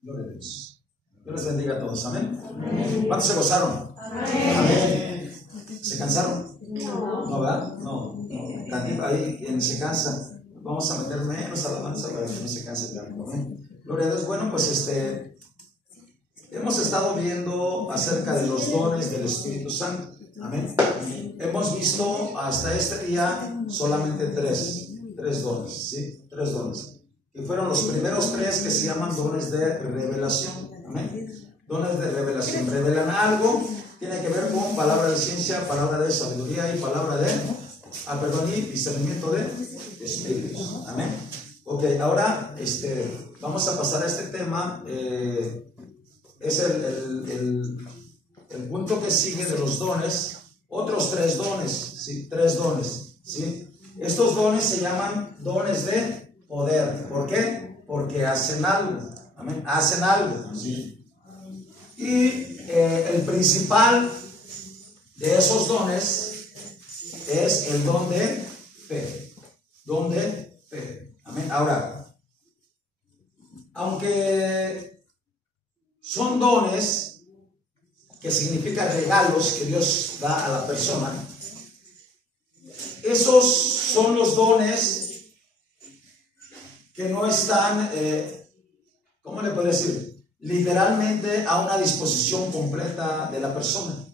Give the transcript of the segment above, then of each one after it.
Gloria a Dios. Dios les bendiga a todos. Amén. ¿Cuántos se gozaron? Amén. ¿Se cansaron? No, ¿verdad? No. Tantito ahí quien se cansa. Vamos a meter menos alabanza para que no se canse tanto. Amén. Gloria a Dios. Bueno, pues hemos estado viendo acerca de los dones del Espíritu Santo. Amén. Hemos visto hasta este día solamente tres dones, ¿sí? 3 dones. Y fueron los primeros 3 que se llaman dones de revelación. Amén. Dones de revelación. Revelan algo, tiene que ver con palabra de ciencia, palabra de sabiduría y palabra de, y discernimiento de espíritus. Amén. Ok, ahora vamos a pasar a este tema. Es el punto que sigue de los dones. Otros 3 dones, ¿sí? 3 dones, ¿sí? Estos dones se llaman dones de poder. ¿Por qué? Porque hacen algo. Amén. Hacen algo, ¿sí? Y el principal de esos dones es el don de fe. Don de fe. Amén. Ahora, aunque son dones que significan regalos que Dios da a la persona, esos son los dones que no están, ¿cómo le puedo decir? Literalmente a una disposición completa de la persona.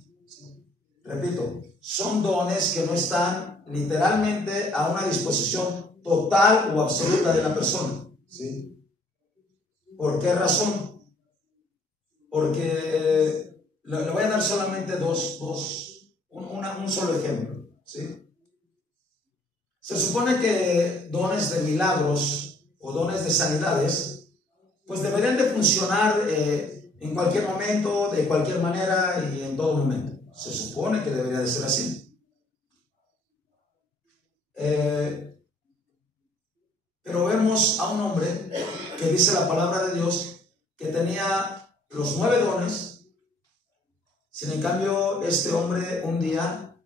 Repito, son dones que no están literalmente a una disposición total o absoluta de la persona, ¿sí? ¿Por qué razón? Porque le voy a dar solamente un solo ejemplo, ¿sí? Se supone que dones de milagros o dones de sanidades pues deberían de funcionar en cualquier momento, de cualquier manera y en todo momento. Se supone que debería de ser así. Pero vemos a un hombre que dice la palabra de Dios que tenía los 9 dones. Sin en cambio, este hombre un día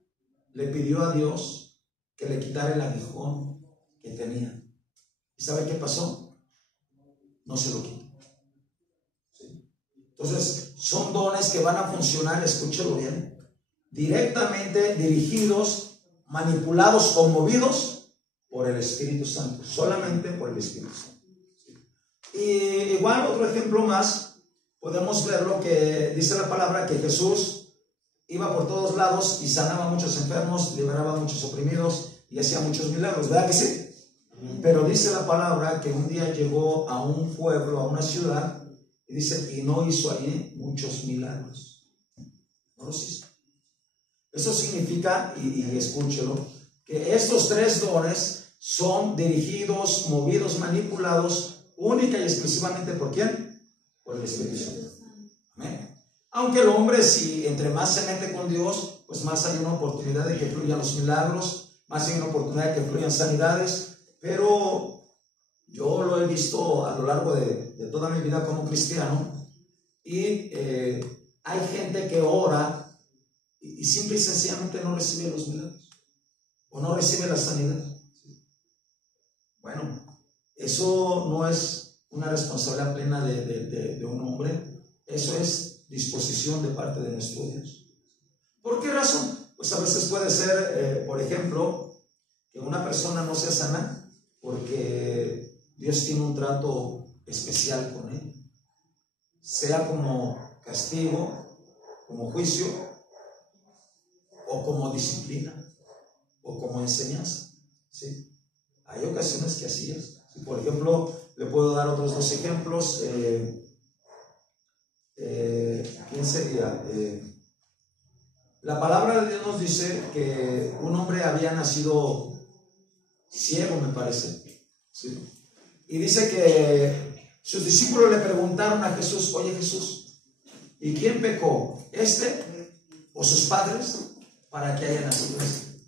le pidió a Dios que le quitara el aguijón que tenía. ¿Y sabe qué pasó? No se lo quitó. ¿Sí? Entonces, son dones que van a funcionar, escúchelo bien, directamente dirigidos, manipulados o movidos por el Espíritu Santo, solamente por el Espíritu Santo. ¿Sí? Y igual, otro ejemplo más, podemos ver lo que dice la palabra, que Jesús iba por todos lados y sanaba a muchos enfermos, liberaba a muchos oprimidos y hacía muchos milagros, ¿verdad que sí? Pero dice la palabra que un día llegó a un pueblo, a una ciudad, y dice, y no hizo allí muchos milagros. No los hizo. Eso significa, y escúchelo, que estos 3 dones son dirigidos, movidos, manipulados, única y exclusivamente ¿por quién? Por el Espíritu Santo. Amén. Aunque el hombre, si entre más se mete con Dios, pues más hay una oportunidad de que fluyan los milagros, más hay una oportunidad de que fluyan sanidades. Pero yo lo he visto a lo largo de toda mi vida como cristiano y hay gente que ora y simple y sencillamente no recibe los milagros o no recibe la sanidad. Bueno, eso no es una responsabilidad plena de un hombre, eso es disposición de parte de nuestro Dios. ¿Por qué razón? Pues a veces puede ser, por ejemplo, que una persona no sea sana porque Dios tiene un trato especial con él, sea como castigo, como juicio, o como disciplina, o como enseñanza, ¿sí? Hay ocasiones que así es. ¿Sí? Por ejemplo, le puedo dar otros 2 ejemplos. ¿Quién sería? La palabra de Dios nos dice que un hombre había nacido ciego, me parece, ¿sí? Y dice que sus discípulos le preguntaron a Jesús, oye Jesús, ¿y quién pecó? ¿Este o sus padres para que haya nacido este?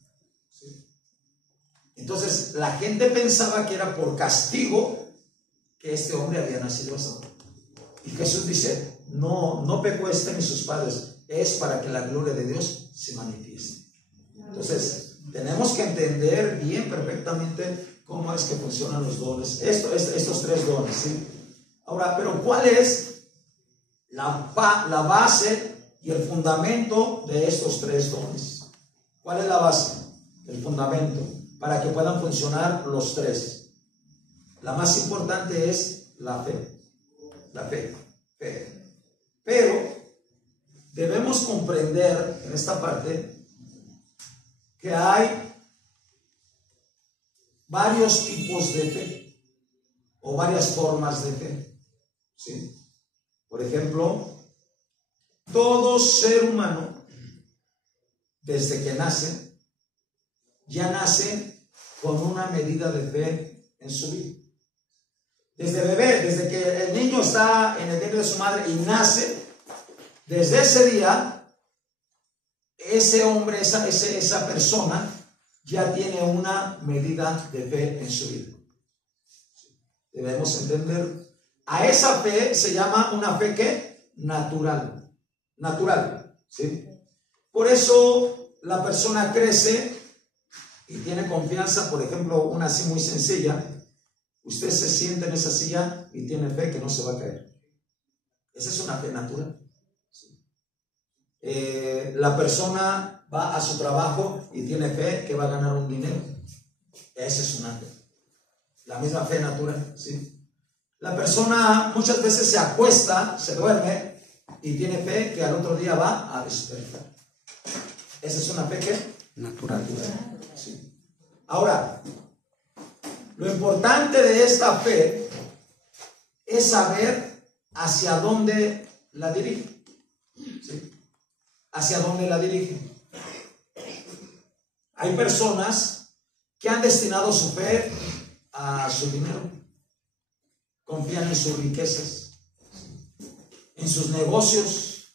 ¿Sí? Entonces la gente pensaba que era por castigo que este hombre había nacido así. Y Jesús dice, no pecó este ni sus padres, es para que la gloria de Dios se manifieste. Entonces tenemos que entender bien perfectamente cómo es que funcionan los dones, estos 3 dones, ¿sí? Ahora, pero ¿cuál es la base y el fundamento de estos tres dones? ¿Cuál es la base? El fundamento para que puedan funcionar los tres. La más importante es la fe. La fe. Pero debemos comprender en esta parte que hay varios tipos de fe o varias formas de fe. ¿Sí? Por ejemplo, todo ser humano, desde que nace, ya nace con una medida de fe en su vida. Desde bebé, desde que el niño está en el vientre de su madre y nace, desde ese día, ese hombre, esa persona, ya tiene una medida de fe en su vida. Debemos entender. A esa fe se llama una fe ¿qué? Natural. Natural, ¿sí? Por eso la persona crece y tiene confianza. Por ejemplo, una así muy sencilla. Usted se sienta en esa silla y tiene fe que no se va a caer. Esa es una fe natural. La persona va a su trabajo y tiene fe que va a ganar un dinero. Esa es una fe. La misma fe natural, ¿sí? La persona muchas veces se acuesta, se duerme y tiene fe que al otro día va a despertar. Esa es una fe que natural. ¿Sí? Ahora, lo importante de esta fe es saber hacia dónde la dirige. ¿Sí? Hacia dónde la dirige. Hay personas que han destinado su fe a su dinero. Confían en sus riquezas, en sus negocios.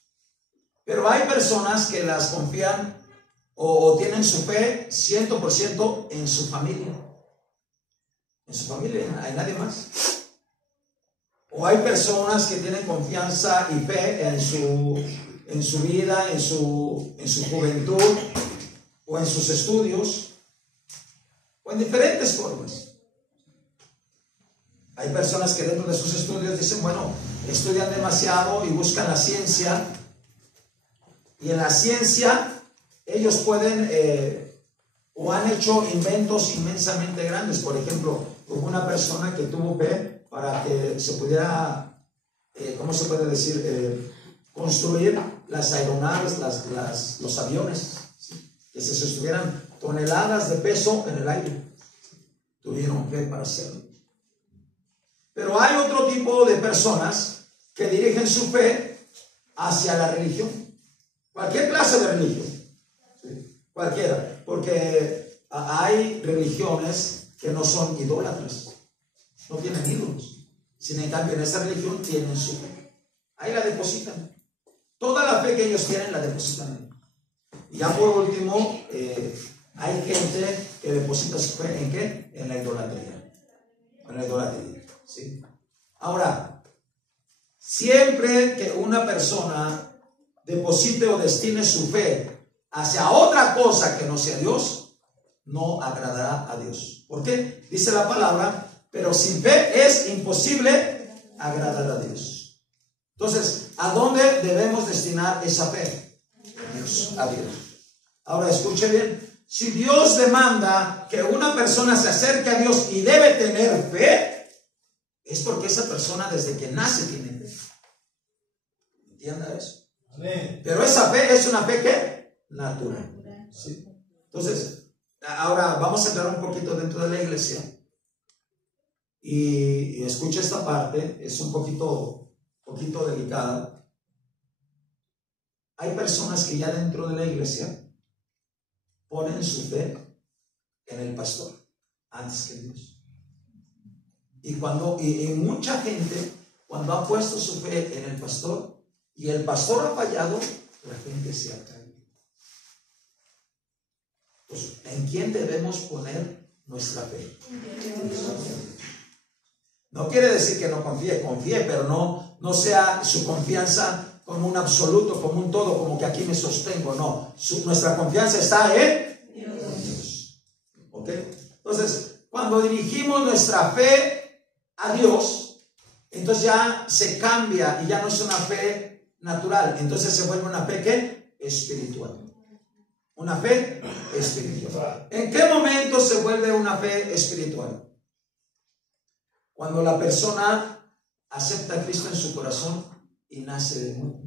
Pero hay personas que las confían o tienen su fe 100% en su familia. En su familia, no hay nadie más. O hay personas que tienen confianza y fe en su vida, en su juventud, o en sus estudios, o en diferentes formas. Hay personas que dentro de sus estudios dicen, bueno, estudian demasiado y buscan la ciencia, y en la ciencia ellos pueden o han hecho inventos inmensamente grandes. Por ejemplo, hubo una persona que tuvo fe para que se pudiera, ¿cómo se puede decir? Construir las aeronaves, los aviones, ¿sí? Que se sostuvieran toneladas de peso en el aire. Tuvieron fe para hacerlo. Pero hay otro tipo de personas que dirigen su fe hacia la religión. Cualquier clase de religión. ¿Sí? Cualquiera. Porque hay religiones que no son idólatras. No tienen ídolos. Sin en cambio, en esa religión tienen su fe. Ahí la depositan. Toda la fe que ellos tienen la depositan. Y ya por último, hay gente que deposita su fe ¿en qué? En la idolatría. En la idolatría. ¿Sí? Ahora, siempre que una persona deposite o destine su fe hacia otra cosa que no sea Dios, no agradará a Dios. ¿Por qué? Dice la palabra, pero sin fe es imposible agradar a Dios. Entonces, ¿a dónde debemos destinar esa fe? A Dios. Ahora, escuche bien. Si Dios demanda que una persona se acerque a Dios y debe tener fe, es porque esa persona desde que nace tiene fe. ¿Entienda eso? Amén. Pero esa fe es una fe ¿qué? Natural. ¿Sí? Entonces, ahora vamos a entrar un poquito dentro de la iglesia. Y escucha esta parte, es un poquito delicada. Hay personas que ya dentro de la iglesia ponen su fe en el pastor antes que Dios. Y mucha gente, cuando ha puesto su fe en el pastor y el pastor ha fallado, la gente se ha caído. Pues, ¿en quién debemos poner nuestra fe? No quiere decir que no confíe, pero no sea su confianza como un absoluto, como un todo, como que aquí me sostengo. No, nuestra confianza está en Dios. ¿Ok? Entonces, cuando dirigimos nuestra fe a Dios, entonces ya se cambia y ya no es una fe natural, entonces se vuelve una fe ¿qué? Espiritual. Una fe espiritual. ¿En qué momento se vuelve una fe espiritual? Cuando la persona acepta a Cristo en su corazón y nace de nuevo.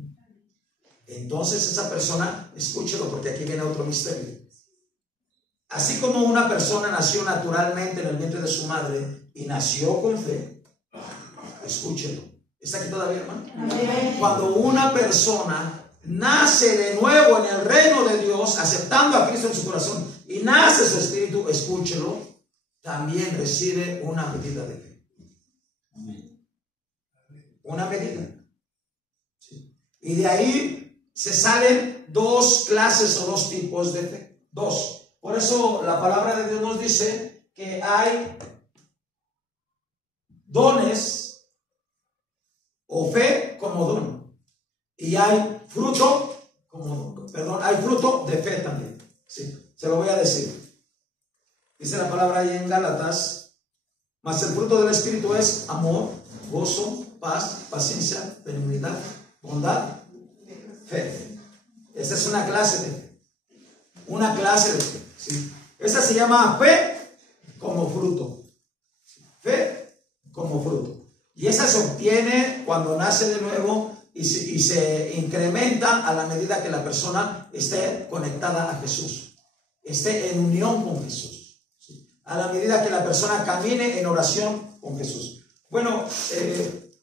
Entonces esa persona, escúchelo porque aquí viene otro misterio. Así como una persona nació naturalmente en el vientre de su madre y nació con fe, escúchelo. ¿Está aquí todavía, hermano? Amén. Cuando una persona nace de nuevo en el reino de Dios, aceptando a Cristo en su corazón y nace su espíritu, escúchelo, también recibe una medida de fe. Una medida. ¿Sí? Y de ahí se salen dos clases o dos tipos de fe. Dos. Por eso la palabra de Dios nos dice que hay dones o fe como don. Y hay fruto como don. Perdón, hay fruto de fe también. Sí, se lo voy a decir. Dice la palabra ahí en Gálatas: mas el fruto del Espíritu es amor, gozo, paz, paciencia, benignidad, bondad, fe. Esa es una clase de fe. Una clase de fe. ¿Sí? Esa se llama fe como fruto. Fe como fruto. Y esa se obtiene cuando nace de nuevo y se incrementa a la medida que la persona esté conectada a Jesús, esté en unión con Jesús. ¿Sí? A la medida que la persona camine en oración con Jesús. Bueno,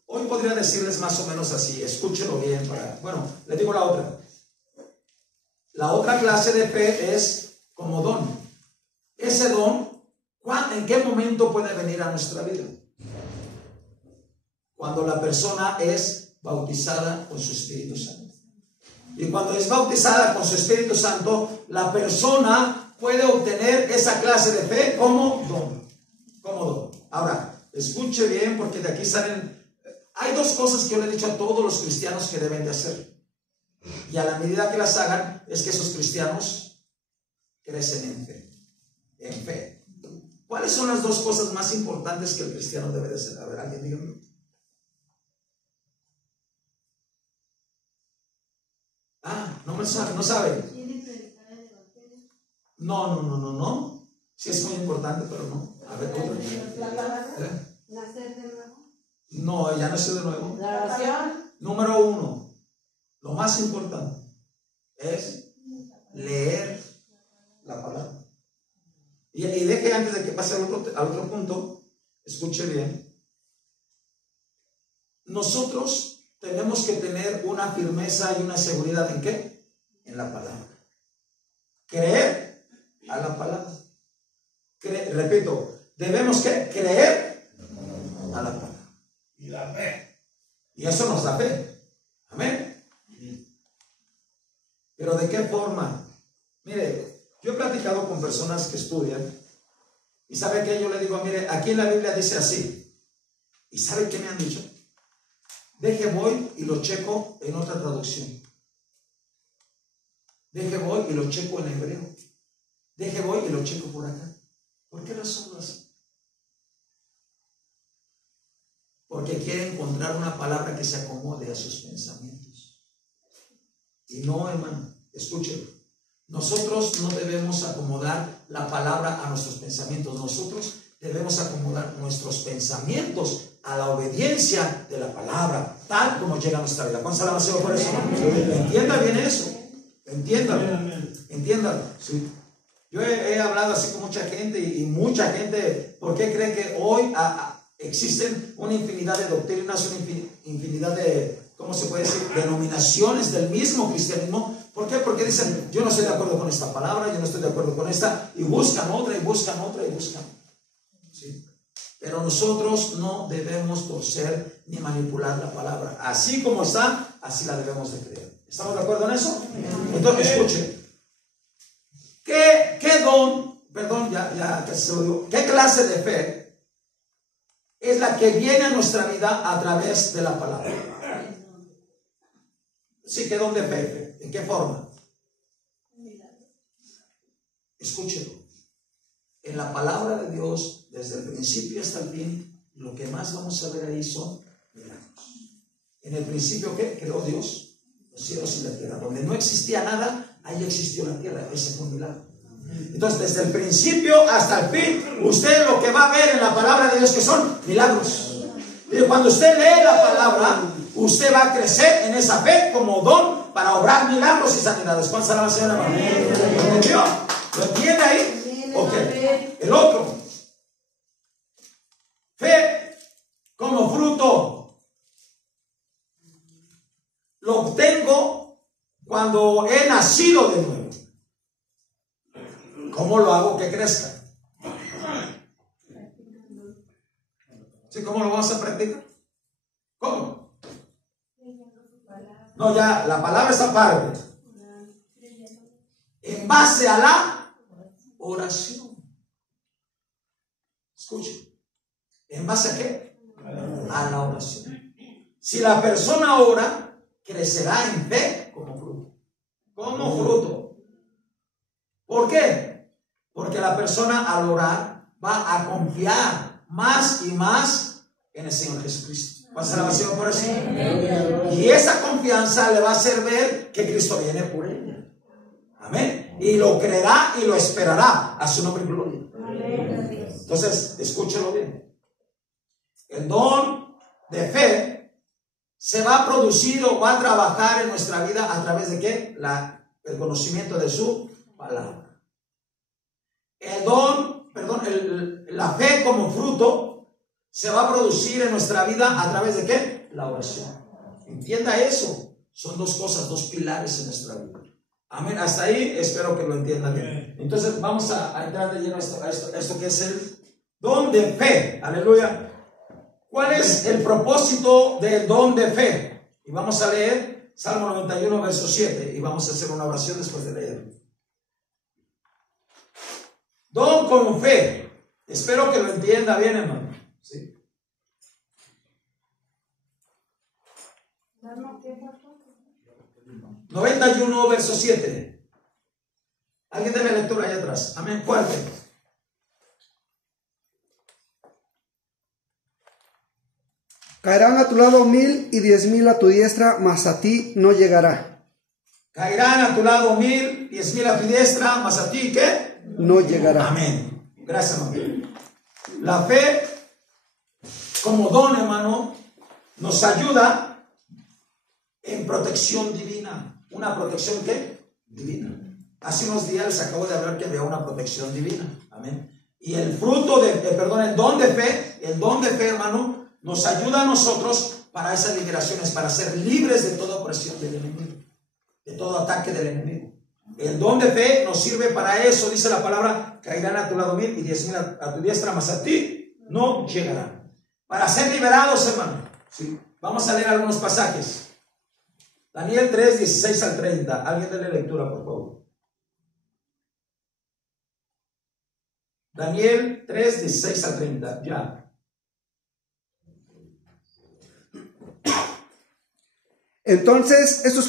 hoy podría decirles más o menos así, escúchelo bien. Bueno, les digo la otra. La otra clase de fe es como don. Ese don, ¿en qué momento puede venir a nuestra vida? Cuando la persona es bautizada con su Espíritu Santo. Y cuando es bautizada con su Espíritu Santo, la persona puede obtener esa clase de fe como don. Como don. Ahora, escuche bien porque de aquí salen... Hay dos cosas que yo le he dicho a todos los cristianos que deben de hacer. Y a la medida que las hagan, es que esos cristianos crecen en fe. En fe. ¿Cuáles son las dos cosas más importantes que el cristiano debe de hacer? A ver, alguien dígame. No me sabe, no sabe. No. Sí es muy importante, pero no. A ver, otra. ¿Nacer de nuevo? No, ya nació de nuevo. ¿La oración? Número 1. Lo más importante es leer la palabra. Y deje antes de que pase al otro punto, escuche bien. Nosotros tenemos que tener una firmeza y una seguridad ¿en qué? En la palabra. Creer a la palabra. Repito, debemos ¿qué? Creer a la palabra. Y la fe. Y eso nos da fe. Amén. Pero ¿de qué forma? Mire, yo he platicado con personas que estudian y ¿sabe qué? Yo le digo, mire, aquí en la Biblia dice así. ¿Y sabe qué me han dicho? Deje voy y lo checo en otra traducción. Deje voy y lo checo en hebreo. Deje voy y lo checo por acá. ¿Por qué razón lo hace? Porque quiere encontrar una palabra que se acomode a sus pensamientos. Y no, hermano, escúchelo. Nosotros no debemos acomodar la palabra a nuestros pensamientos. Nosotros debemos acomodar nuestros pensamientos a la obediencia de la palabra, tal como llega a nuestra vida. ¿Cuántos alaban por eso? Entienda bien eso. Entiéndalo. Sí. Yo he hablado así con mucha gente y mucha gente, ¿por qué cree que hoy existen una infinidad de doctrinas, una infinidad de, ¿cómo se puede decir?, denominaciones del mismo cristianismo? ¿Por qué? Porque dicen, yo no estoy de acuerdo con esta palabra, yo no estoy de acuerdo con esta, y buscan otra, y buscan otra, y buscan. ¿Sí? Pero nosotros no debemos torcer ni manipular la palabra. Así como está, así la debemos de creer. ¿Estamos de acuerdo en eso? Entonces, escuche. ¿Qué don, perdón, ya casi se lo digo, qué clase de fe es la que viene a nuestra vida a través de la palabra? Sí, ¿qué don de fe? ¿En qué forma? Escúchelo. En la palabra de Dios, desde el principio hasta el fin, lo que más vamos a ver ahí son En el principio, ¿qué? Creó Dios los cielos y la tierra. Donde no existía nada, ahí existió la tierra. Ese fue un milagro. Entonces, desde el principio hasta el fin, usted lo que va a ver en la palabra de Dios que son milagros. Y cuando usted lee la palabra, usted va a crecer en esa fe como don para obrar milagros y sanidades. ¿Cuántas alabanzas, hermano? ¿Lo entendió? ¿Lo entiende ahí? Ok. El otro. Fe como fruto. Lo obtengo cuando he nacido de nuevo. ¿Cómo lo hago que crezca? ¿Sí? ¿Cómo lo vamos a practicar? ¿Cómo? No, ya, la palabra está aparte. En base a la oración. Escuche. ¿En base a qué? A la oración. Si la persona ora, crecerá en fe como fruto. Como fruto. ¿Por qué? Porque la persona al orar va a confiar más y más en el Señor Jesucristo. ¿Va a ser la oración por eso? Y esa confianza le va a hacer ver que Cristo viene por ella. Amén. Y lo creerá y lo esperará a su nombre y gloria. Entonces, escúchelo bien. El don de fe se va a producir o va a trabajar en nuestra vida a través de ¿qué? El conocimiento de su palabra. La fe como fruto se va a producir en nuestra vida a través de ¿qué? La oración. Entienda eso. Son dos cosas, dos pilares en nuestra vida. Amén. Hasta ahí espero que lo entiendan bien. Entonces vamos a entrar de lleno a esto que es el don de fe. Aleluya. ¿Cuál es el propósito del don de fe? Y vamos a leer Salmo 91, verso 7. Y vamos a hacer una oración después de leerlo. Don con fe. Espero que lo entienda bien, hermano. ¿Sí? 91, verso 7. Alguien de la lectura allá atrás. Amén. Fuerte. Caerán a tu lado 1000 y 10,000 a tu diestra, mas a ti no llegará. Caerán a tu lado 1000, 10,000 a tu diestra, mas a ti ¿qué? No llegará. Amén. Gracias, hermano. La fe como don, hermano, nos ayuda en protección divina. ¿Una protección qué? Divina. Hace unos días les acabo de hablar que había una protección divina. Amén. Y el fruto el don de fe, hermano, nos ayuda a nosotros para esas liberaciones, para ser libres de toda opresión del enemigo, de todo ataque del enemigo. El don de fe nos sirve para eso, dice la palabra, caerán a tu lado 1000 y 10,000 a tu diestra, mas a ti no llegarán. Para ser liberados, hermano. ¿Sí? Vamos a leer algunos pasajes. Daniel 3, 16 al 30. Alguien déle lectura, por favor. Daniel 3, 16 al 30. Ya. Entonces estos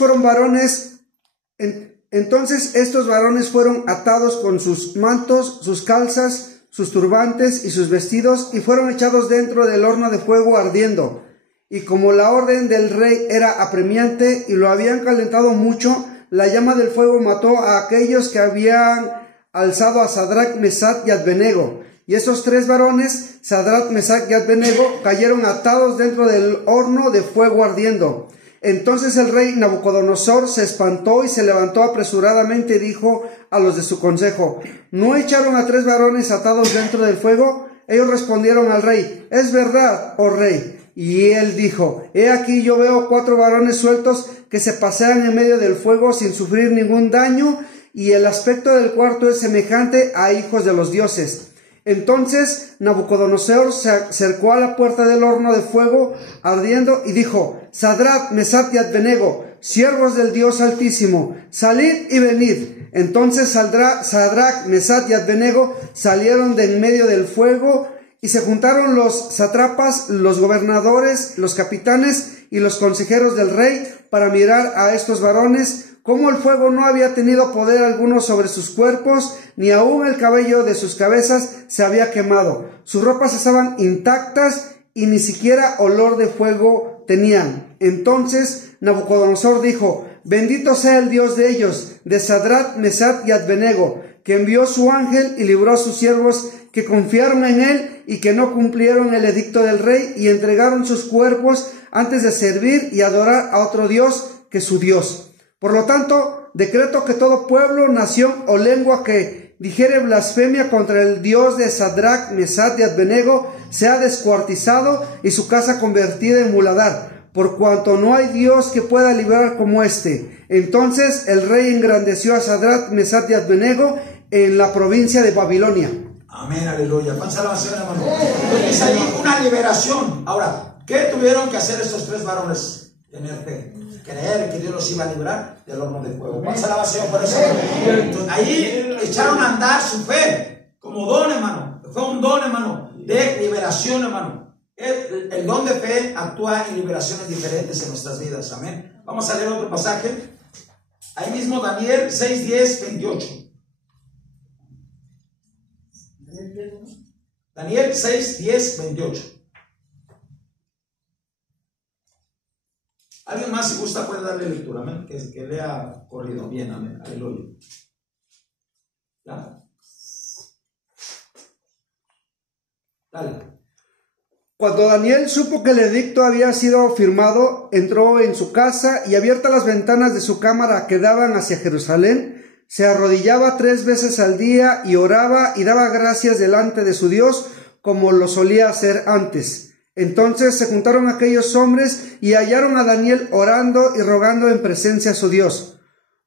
varones fueron atados con sus mantos, sus calzas, sus turbantes y sus vestidos, y fueron echados dentro del horno de fuego ardiendo. Y como la orden del rey era apremiante y lo habían calentado mucho, la llama del fuego mató a aquellos que habían alzado a Sadrach, Mesach y Abednego. Y esos tres varones, Sadrach, Mesach y Abednego, cayeron atados dentro del horno de fuego ardiendo. Entonces el rey Nabucodonosor se espantó y se levantó apresuradamente y dijo a los de su consejo: ¿no echaron a tres varones atados dentro del fuego? Ellos respondieron al rey: es verdad, oh rey. Y él dijo: he aquí yo veo 4 varones sueltos que se pasean en medio del fuego sin sufrir ningún daño, y el aspecto del cuarto es semejante a hijos de los dioses. Entonces Nabucodonosor se acercó a la puerta del horno de fuego ardiendo y dijo: Sadrach, Mesach y Abednego, siervos del Dios Altísimo, salid y venid. Entonces Sadrach, Mesach y Abednego salieron de en medio del fuego, y se juntaron los sátrapas, los gobernadores, los capitanes y los consejeros del rey para mirar a estos varones, como el fuego no había tenido poder alguno sobre sus cuerpos, ni aun el cabello de sus cabezas se había quemado. Sus ropas estaban intactas y ni siquiera olor de fuego tenían. Entonces Nabucodonosor dijo: bendito sea el Dios de ellos, de Sadrach, Mesach y Abednego, que envió su ángel y libró a sus siervos que confiaron en él y que no cumplieron el edicto del rey y entregaron sus cuerpos antes de servir y adorar a otro Dios que su Dios. Por lo tanto, decreto que todo pueblo, nación o lengua que dijere blasfemia contra el Dios de Sadrach, Mesach y Abednego sea descuartizado y su casa convertida en muladar, por cuanto no hay Dios que pueda librar como este. Entonces el rey engrandeció a Sadrach, Mesach y Abednego en la provincia de Babilonia. Amén, aleluya. ¿Cuántas alabanzas, hermano? Es ahí una liberación. Ahora, ¿qué tuvieron que hacer estos tres varones? Tener fe, creer que Dios los iba a librar del horno de fuego. ¿Cuántas alabanzas por eso? Entonces, ahí echaron a andar su fe como don, hermano. Fue un don, hermano, de liberación, hermano. El don de fe actúa en liberaciones diferentes en nuestras vidas. Amén. Vamos a leer otro pasaje. Ahí mismo Daniel 6, 10, 28. Daniel 6, 10, 28. Alguien más, si gusta, puede darle lectura. Amén. Que lea corrido. Bien, amén. Aleluya. ¿Ya? Dale. Cuando Daniel supo que el edicto había sido firmado, entró en su casa y, abiertas las ventanas de su cámara que daban hacia Jerusalén, se arrodillaba 3 veces al día y oraba y daba gracias delante de su Dios como lo solía hacer antes. Entonces se juntaron aquellos hombres y hallaron a Daniel orando y rogando en presencia a su Dios.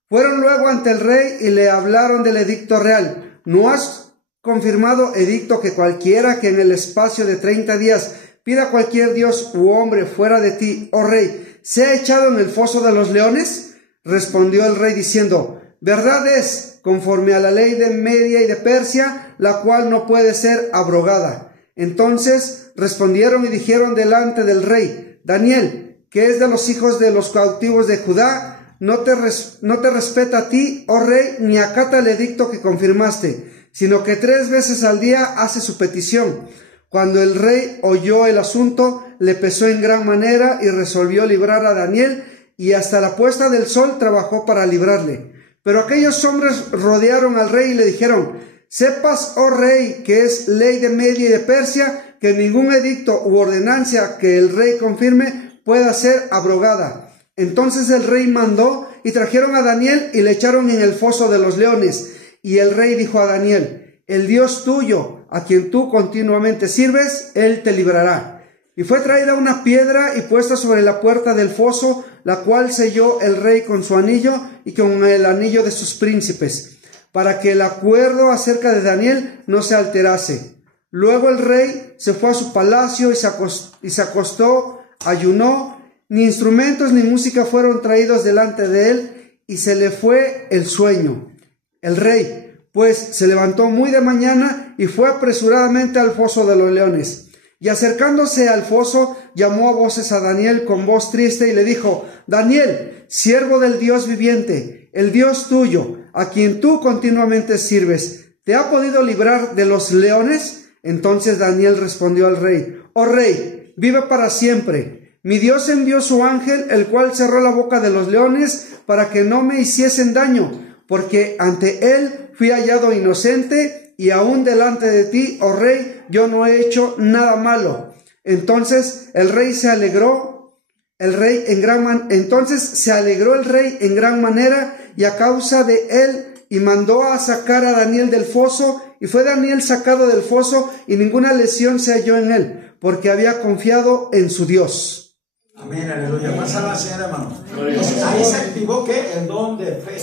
Fueron luego ante el rey y le hablaron del edicto real. ¿No has confirmado edicto que cualquiera que en el espacio de 30 días pida a cualquier dios u hombre fuera de ti, oh rey, sea echado en el foso de los leones? Respondió el rey diciendo: verdad es, conforme a la ley de Media y de Persia, la cual no puede ser abrogada. Entonces respondieron y dijeron delante del rey: Daniel, que es de los hijos de los cautivos de Judá, no te respeta a ti, oh rey, ni acata el edicto que confirmaste, sino que 3 veces al día hace su petición. Cuando el rey oyó el asunto, le pesó en gran manera y resolvió librar a Daniel, y hasta la puesta del sol trabajó para librarle. Pero aquellos hombres rodearon al rey y le dijeron: sepas, oh rey, que es ley de Media y de Persia, que ningún edicto u ordenanza que el rey confirme pueda ser abrogada. Entonces el rey mandó y trajeron a Daniel y le echaron en el foso de los leones. Y el rey dijo a Daniel: el Dios tuyo, a quien tú continuamente sirves, él te librará. Y fue traída una piedra y puesta sobre la puerta del foso, la cual selló el rey con su anillo y con el anillo de sus príncipes, para que el acuerdo acerca de Daniel no se alterase. Luego el rey se fue a su palacio y se acostó, ayunó, ni instrumentos ni música fueron traídos delante de él, y se le fue el sueño. El rey, pues, se levantó muy de mañana y fue apresuradamente al foso de los leones. Y acercándose al foso, llamó a voces a Daniel con voz triste y le dijo: Daniel, siervo del Dios viviente, el Dios tuyo, a quien tú continuamente sirves, ¿te ha podido librar de los leones? Entonces Daniel respondió al rey: oh rey, vive para siempre. Mi Dios envió su ángel, el cual cerró la boca de los leones para que no me hiciesen daño, porque ante él fui hallado inocente, y aún delante de ti, oh rey, yo no he hecho nada malo. Entonces el rey se alegró, entonces se alegró el rey en gran manera, y a causa de él, y mandó a sacar a Daniel del foso, y fue Daniel sacado del foso, y ninguna lesión se halló en él, porque había confiado en su Dios. Amén, aleluya. Más a la Señora, hermano. Entonces, ahí se activó ¿qué? El don de fe.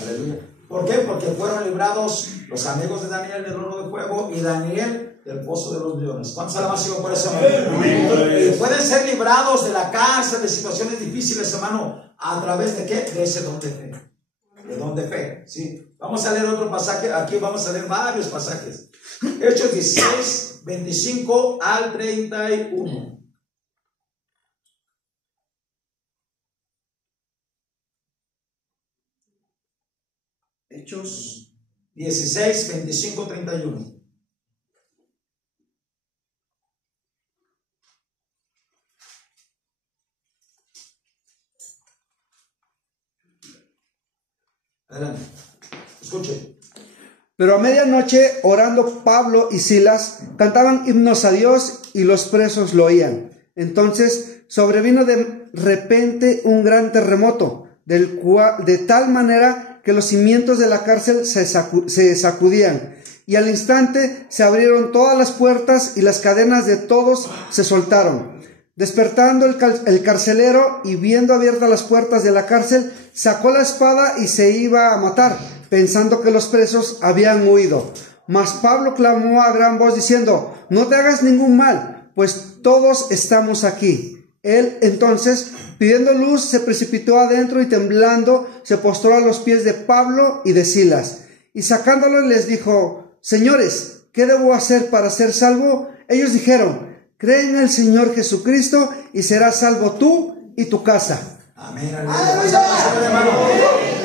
Aleluya. ¿Por qué? Porque fueron librados los amigos de Daniel del horno de fuego y Daniel del pozo de los leones. ¿Cuántos alabanzas por eso, hermano? Y pueden ser librados de la cárcel, de situaciones difíciles, hermano, a través de ¿qué? De ese don de fe. De don de fe, ¿sí? Vamos a leer otro pasaje. Aquí vamos a leer varios pasajes. Hechos 16, 25 al 31. Hechos 16, 25, 31. Adelante. Escuche. Pero a medianoche, orando Pablo y Silas, cantaban himnos a Dios y los presos lo oían. Entonces sobrevino de repente un gran terremoto, de tal manera que los cimientos de la cárcel se sacudían, y al instante se abrieron todas las puertas y las cadenas de todos se soltaron. Despertando el carcelero y viendo abiertas las puertas de la cárcel, sacó la espada y se iba a matar, pensando que los presos habían huido. Mas Pablo clamó a gran voz diciendo: no te hagas ningún mal, pues todos estamos aquí. Él entonces, pidiendo luz, se precipitó adentro y temblando se postró a los pies de Pablo y de Silas. Y sacándolos les dijo: señores, ¿qué debo hacer para ser salvo? Ellos dijeron: cree en el Señor Jesucristo y serás salvo tú y tu casa. Amén. Hermano.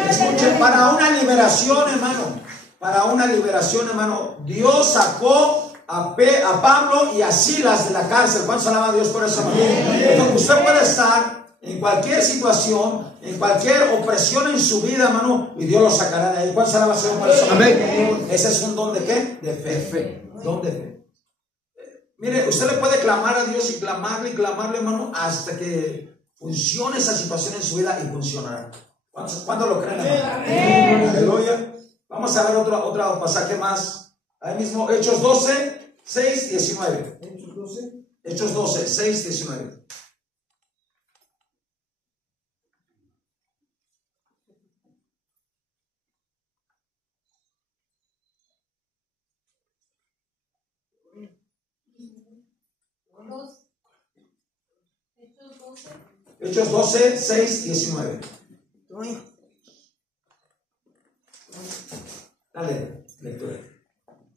Escuchen, para una liberación, hermano, Dios sacó a Pablo y a Silas de la cárcel. ¿Cuántos alaban a Dios por eso? Entonces, usted puede estar en cualquier situación, en cualquier opresión en su vida, hermano, y Dios lo sacará de ahí. ¿Cuántos alaban a Dios por eso? Amén. Ese es un don de ¿qué? De fe. Don de fe. Mire, usted le puede clamar a Dios y clamarle, hermano, hasta que funcione esa situación en su vida y funcionará. ¿Cuándo lo creen, hermano? Aleluya. Vamos a ver otro pasaje más. Ahí mismo, Hechos 12, 6, 19. Hechos 12, 6, 19. Hechos 12, 6, 19. Dale, lectura.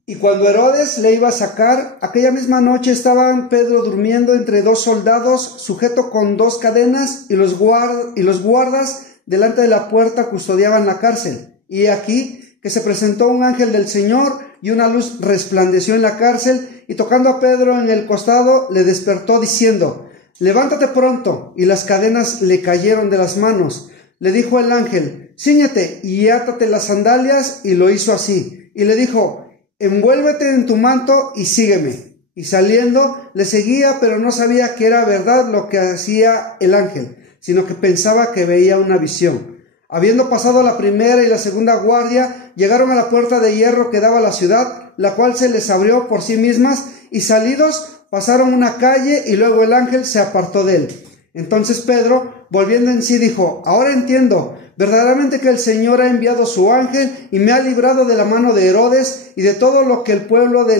Y cuando Herodes le iba a sacar, aquella misma noche estaban Pedro durmiendo entre dos soldados, sujeto con dos cadenas, y los guardas delante de la puerta custodiaban la cárcel. Y aquí que se presentó un ángel del Señor, y una luz resplandeció en la cárcel, y tocando a Pedro en el costado, le despertó diciendo: levántate pronto. Y las cadenas le cayeron de las manos. Le dijo el ángel: cíñete y átate las sandalias, y lo hizo así. Y le dijo: envuélvete en tu manto y sígueme. Y saliendo le seguía, pero no sabía que era verdad lo que hacía el ángel, sino que pensaba que veía una visión. Habiendo pasado la primera y la segunda guardia, llegaron a la puerta de hierro que daba a la ciudad, la cual se les abrió por sí mismas, y salidos pasaron una calle, y luego el ángel se apartó de él. Entonces Pedro, volviendo en sí, dijo: ahora entiendo verdaderamente que el Señor ha enviado su ángel y me ha librado de la mano de Herodes y de todo lo que el pueblo de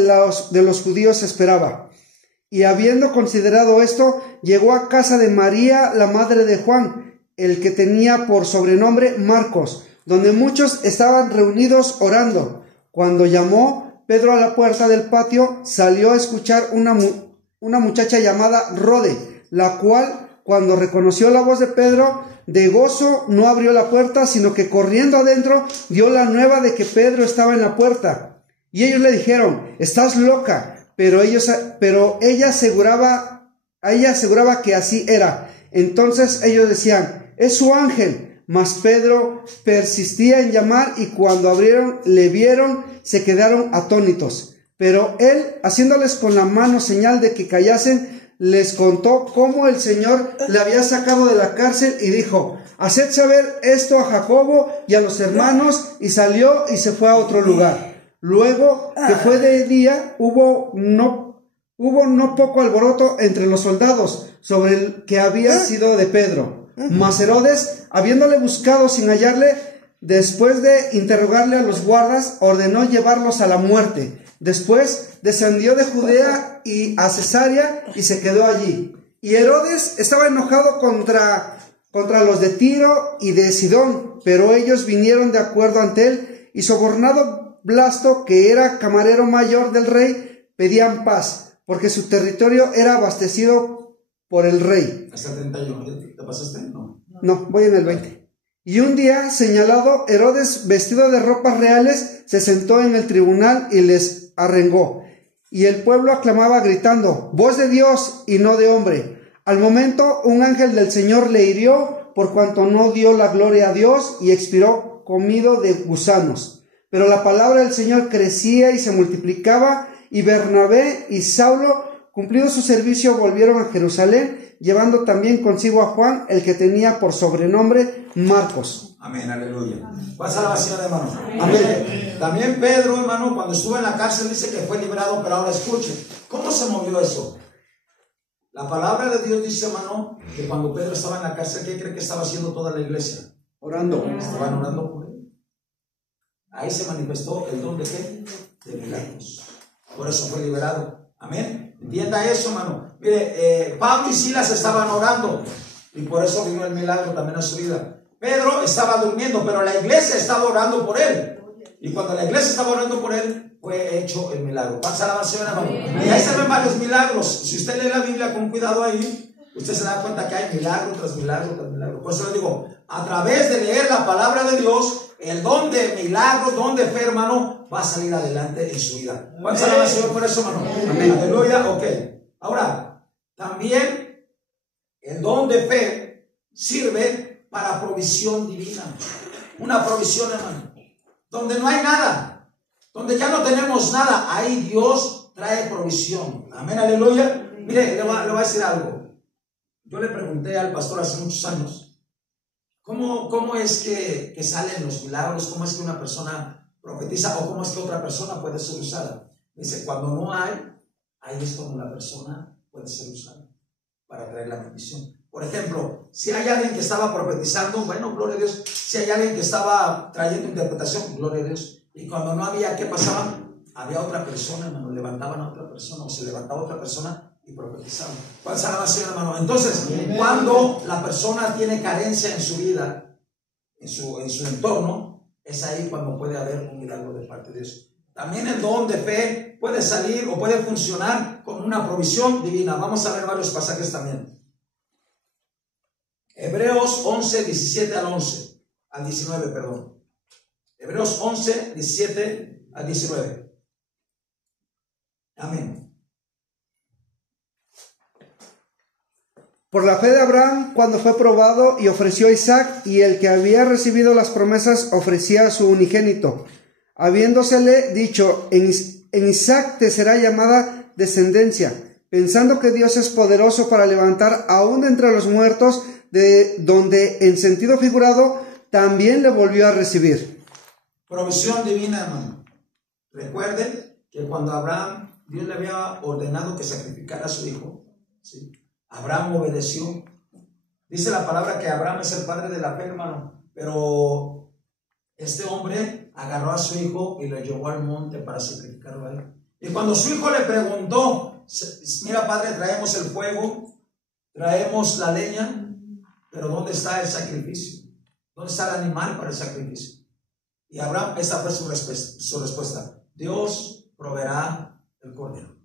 los judíos esperaba. Y habiendo considerado esto, llegó a casa de María, la madre de Juan, el que tenía por sobrenombre Marcos, donde muchos estaban reunidos orando. Cuando llamó Pedro a la puerta del patio, salió a escuchar una muchacha llamada Rode, la cual, cuando reconoció la voz de Pedro, de gozo no abrió la puerta, sino que corriendo adentro dio la nueva de que Pedro estaba en la puerta. Y ellos le dijeron: estás loca. Pero ella aseguraba que así era. Entonces ellos decían: es su ángel. Mas Pedro persistía en llamar, y cuando abrieron, le vieron, se quedaron atónitos. Pero él, haciéndoles con la mano señal de que callasen, les contó cómo el Señor le había sacado de la cárcel, y dijo: haced saber esto a Jacobo y a los hermanos, y salió y se fue a otro lugar. Luego que fue de día, hubo no poco alboroto entre los soldados sobre el que había sido de Pedro. Mas Herodes, habiéndole buscado sin hallarle, después de interrogarle a los guardas, ordenó llevarlos a la muerte. Después descendió de Judea y a Cesarea, y se quedó allí. Y Herodes estaba enojado contra los de Tiro y de Sidón, pero ellos vinieron de acuerdo ante él, y sobornado Blasto, que era camarero mayor del rey, pedían paz, porque su territorio era abastecido por el rey. ¿Hasta 31? ¿Te pasaste? No, voy en el 20. Y un día señalado, Herodes, vestido de ropas reales, se sentó en el tribunal y les arengó. Y el pueblo aclamaba gritando: voz de Dios y no de hombre. Al momento un ángel del Señor le hirió por cuanto no dio la gloria a Dios y expiró comido de gusanos. Pero la palabra del Señor crecía y se multiplicaba, y Bernabé y Saulo, cumplido su servicio, volvieron a Jerusalén, llevando también consigo a Juan, el que tenía por sobrenombre Marcos. Amén, aleluya. Pasa la vacía, hermano. Amén. También Pedro, hermano, cuando estuvo en la cárcel, dice que fue liberado, pero ahora escuche, ¿cómo se movió eso? La palabra de Dios dice, hermano, que cuando Pedro estaba en la cárcel, ¿qué cree que estaba haciendo toda la iglesia? Orando. Estaban orando por él. Ahí se manifestó el don de qué? De milagros. Por eso fue liberado. Amén. Entienda eso, hermano. Mire, Pablo y Silas estaban orando y por eso vino el milagro también a su vida. Pedro estaba durmiendo, pero la iglesia estaba orando por él. Y cuando la iglesia estaba orando por él, fue hecho el milagro. Pasa la oración, hermano. Y ahí se ven varios milagros. Si usted lee la Biblia con cuidado ahí, usted se da cuenta que hay milagro tras milagro tras milagro. Por eso le digo, a través de leer la palabra de Dios, el don de milagros, don de fe, hermano, va a salir adelante en su vida. ¿Cuántos alaban al Señor por eso, hermano? Amén. Aleluya. Ok. Ahora, también el don de fe sirve para provisión divina. Una provisión, hermano. Donde no hay nada, donde ya no tenemos nada, ahí Dios trae provisión. Amén, aleluya. Mire, le voy a decir algo. Yo le pregunté al pastor hace muchos años, ¿cómo es que salen los milagros? ¿Cómo es que una persona profetiza o cómo es que otra persona puede ser usada? Dice, cuando no hay, ahí es cuando la persona puede ser usada para traer la bendición. Por ejemplo, si hay alguien que estaba profetizando, bueno, gloria a Dios. Si hay alguien que estaba trayendo interpretación, gloria a Dios. Y cuando no había, ¿qué pasaba? Había otra persona, hermano, levantaban a otra persona o se levantaba otra persona y profetizaban. ¿Cuál será la oración, hermano? Entonces, cuando la persona tiene carencia en su vida, en su entorno, es ahí cuando puede haber un milagro de parte de Dios. También el don de fe puede salir o puede funcionar como una provisión divina. Vamos a ver varios pasajes también. Hebreos 11, 17 al 19, perdón. Hebreos 11, 17 al 19. Amén. Por la fe de Abraham, cuando fue probado y ofreció a Isaac, y el que había recibido las promesas ofrecía a su unigénito, habiéndosele dicho, en Isaac te será llamada descendencia, pensando que Dios es poderoso para levantar aún de entre los muertos, de donde en sentido figurado también le volvió a recibir. Provisión divina, hermano. Recuerden que cuando Abraham, Dios le había ordenado que sacrificara a su hijo, ¿sí? Abraham obedeció. Dice la palabra que Abraham es el padre de la fe, hermano, pero este hombre agarró a su hijo y lo llevó al monte para sacrificarlo a él. Y cuando su hijo le preguntó, mira, padre, traemos el fuego, traemos la leña, pero ¿dónde está el sacrificio? ¿Dónde está el animal para el sacrificio? Y Abraham, esa fue su respuesta. Dios proveerá el cordero.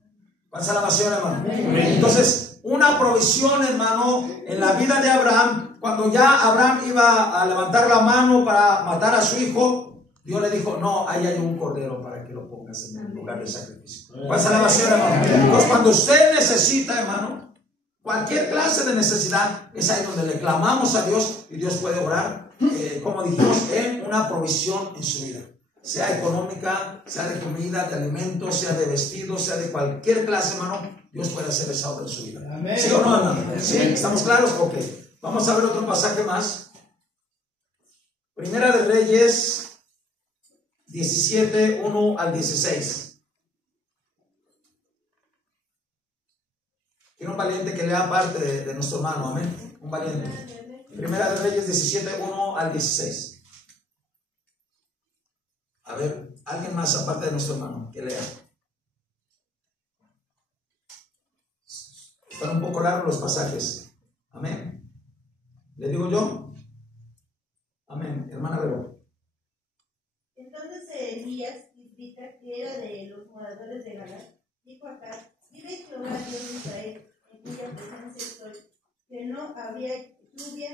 Pasa la oración, hermano. Entonces, una provisión, hermano, en la vida de Abraham, cuando ya Abraham iba a levantar la mano para matar a su hijo, Dios le dijo, no, ahí hay un cordero para que lo pongas en el lugar del sacrificio. Pasa la oración, hermano. Entonces, cuando usted necesita, hermano, cualquier clase de necesidad, es ahí donde le clamamos a Dios y Dios puede obrar, como dijimos, en una provisión en su vida. Sea económica, sea de comida, de alimentos, sea de vestidos, sea de cualquier clase, hermano, Dios puede hacer esa obra en su vida. Amén. ¿Sí o no, hermano? ¿Sí? ¿Estamos claros? Ok. Vamos a ver otro pasaje más. Primera de Reyes 17, 1 al 16. Quiero un valiente que lea parte de nuestro hermano, amén. Un valiente. Primera de Reyes 17, 1 al 16. A ver, alguien más aparte de nuestro hermano que lea. Están un poco largos los pasajes. Amén. ¿Le digo yo? Amén. Hermana Vero. Entonces Elías, israelita, que era de los moradores de Galaad, dijo a Acab, vive Jehová Dios de Israel, en cuya presencia estoy, que no habría lluvia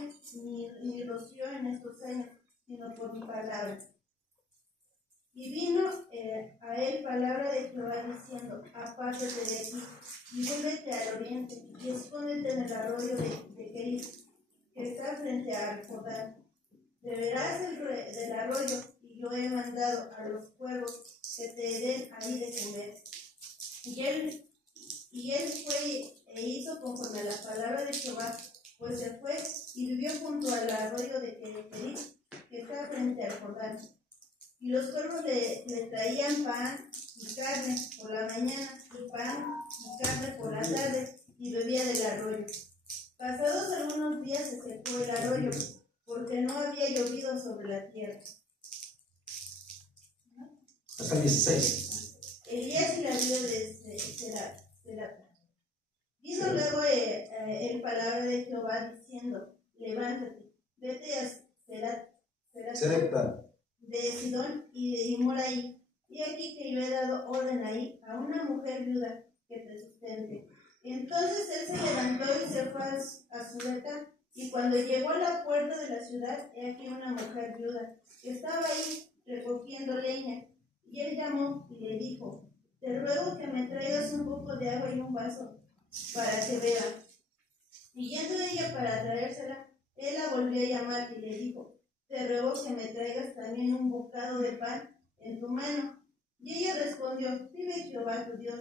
ni rocío en estos años, sino por mi palabra. Y vino a él palabra de Jehová diciendo, apártate de aquí, y vuélvete al oriente, y escóndete en el arroyo de Kerit. que está frente al Jordán. Beberás del arroyo, y yo he mandado a los cuervos que te den ahí de comer. Y él fue e hizo conforme a la palabra de Jehová, pues se fue y vivió junto al arroyo de Kerit, que está frente al Jordán. Y los cuervos le traían pan y carne por la mañana, y pan y carne por la tarde, y bebía del arroyo. Pasados algunos días se secó el arroyo, porque no había llovido sobre la tierra. Hasta el 16. Elías y la viuda de Serapta. Vino luego el palabra de Jehová diciendo: levántate, vete a Serepta de Sidón y mora ahí. Y aquí que yo he dado orden ahí a una mujer viuda que te sustente. Entonces él se levantó y se fue a Sureta, y cuando llegó a la puerta de la ciudad, he aquí una mujer viuda que estaba ahí recogiendo leña. Y él llamó y le dijo: te ruego que me traigas un poco de agua y un vaso para que beba. Y yendo ella para traérsela, él la volvió a llamar y le dijo: te ruego que me traigas también un bocado de pan en tu mano. Y ella respondió: vive Jehová tu Dios,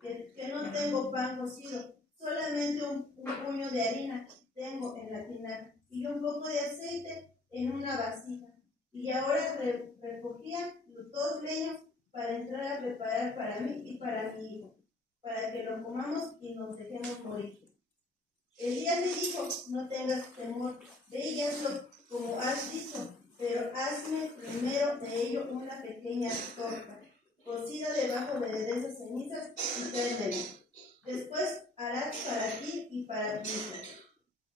que no tengo pan cocido, solamente un puño de harina tengo en la tinaja, y un poco de aceite en una vasija. Y ahora recogía los 2 leños para entrar a preparar para mí y para mi hijo, para que lo comamos y nos dejemos morir. Elías le dijo: no tengas temor, ve y hazlo como has dicho, pero hazme primero de ello una pequeña torta, cocida debajo de esas cenizas, y tráemela. Después harás para ti y para tu hijo.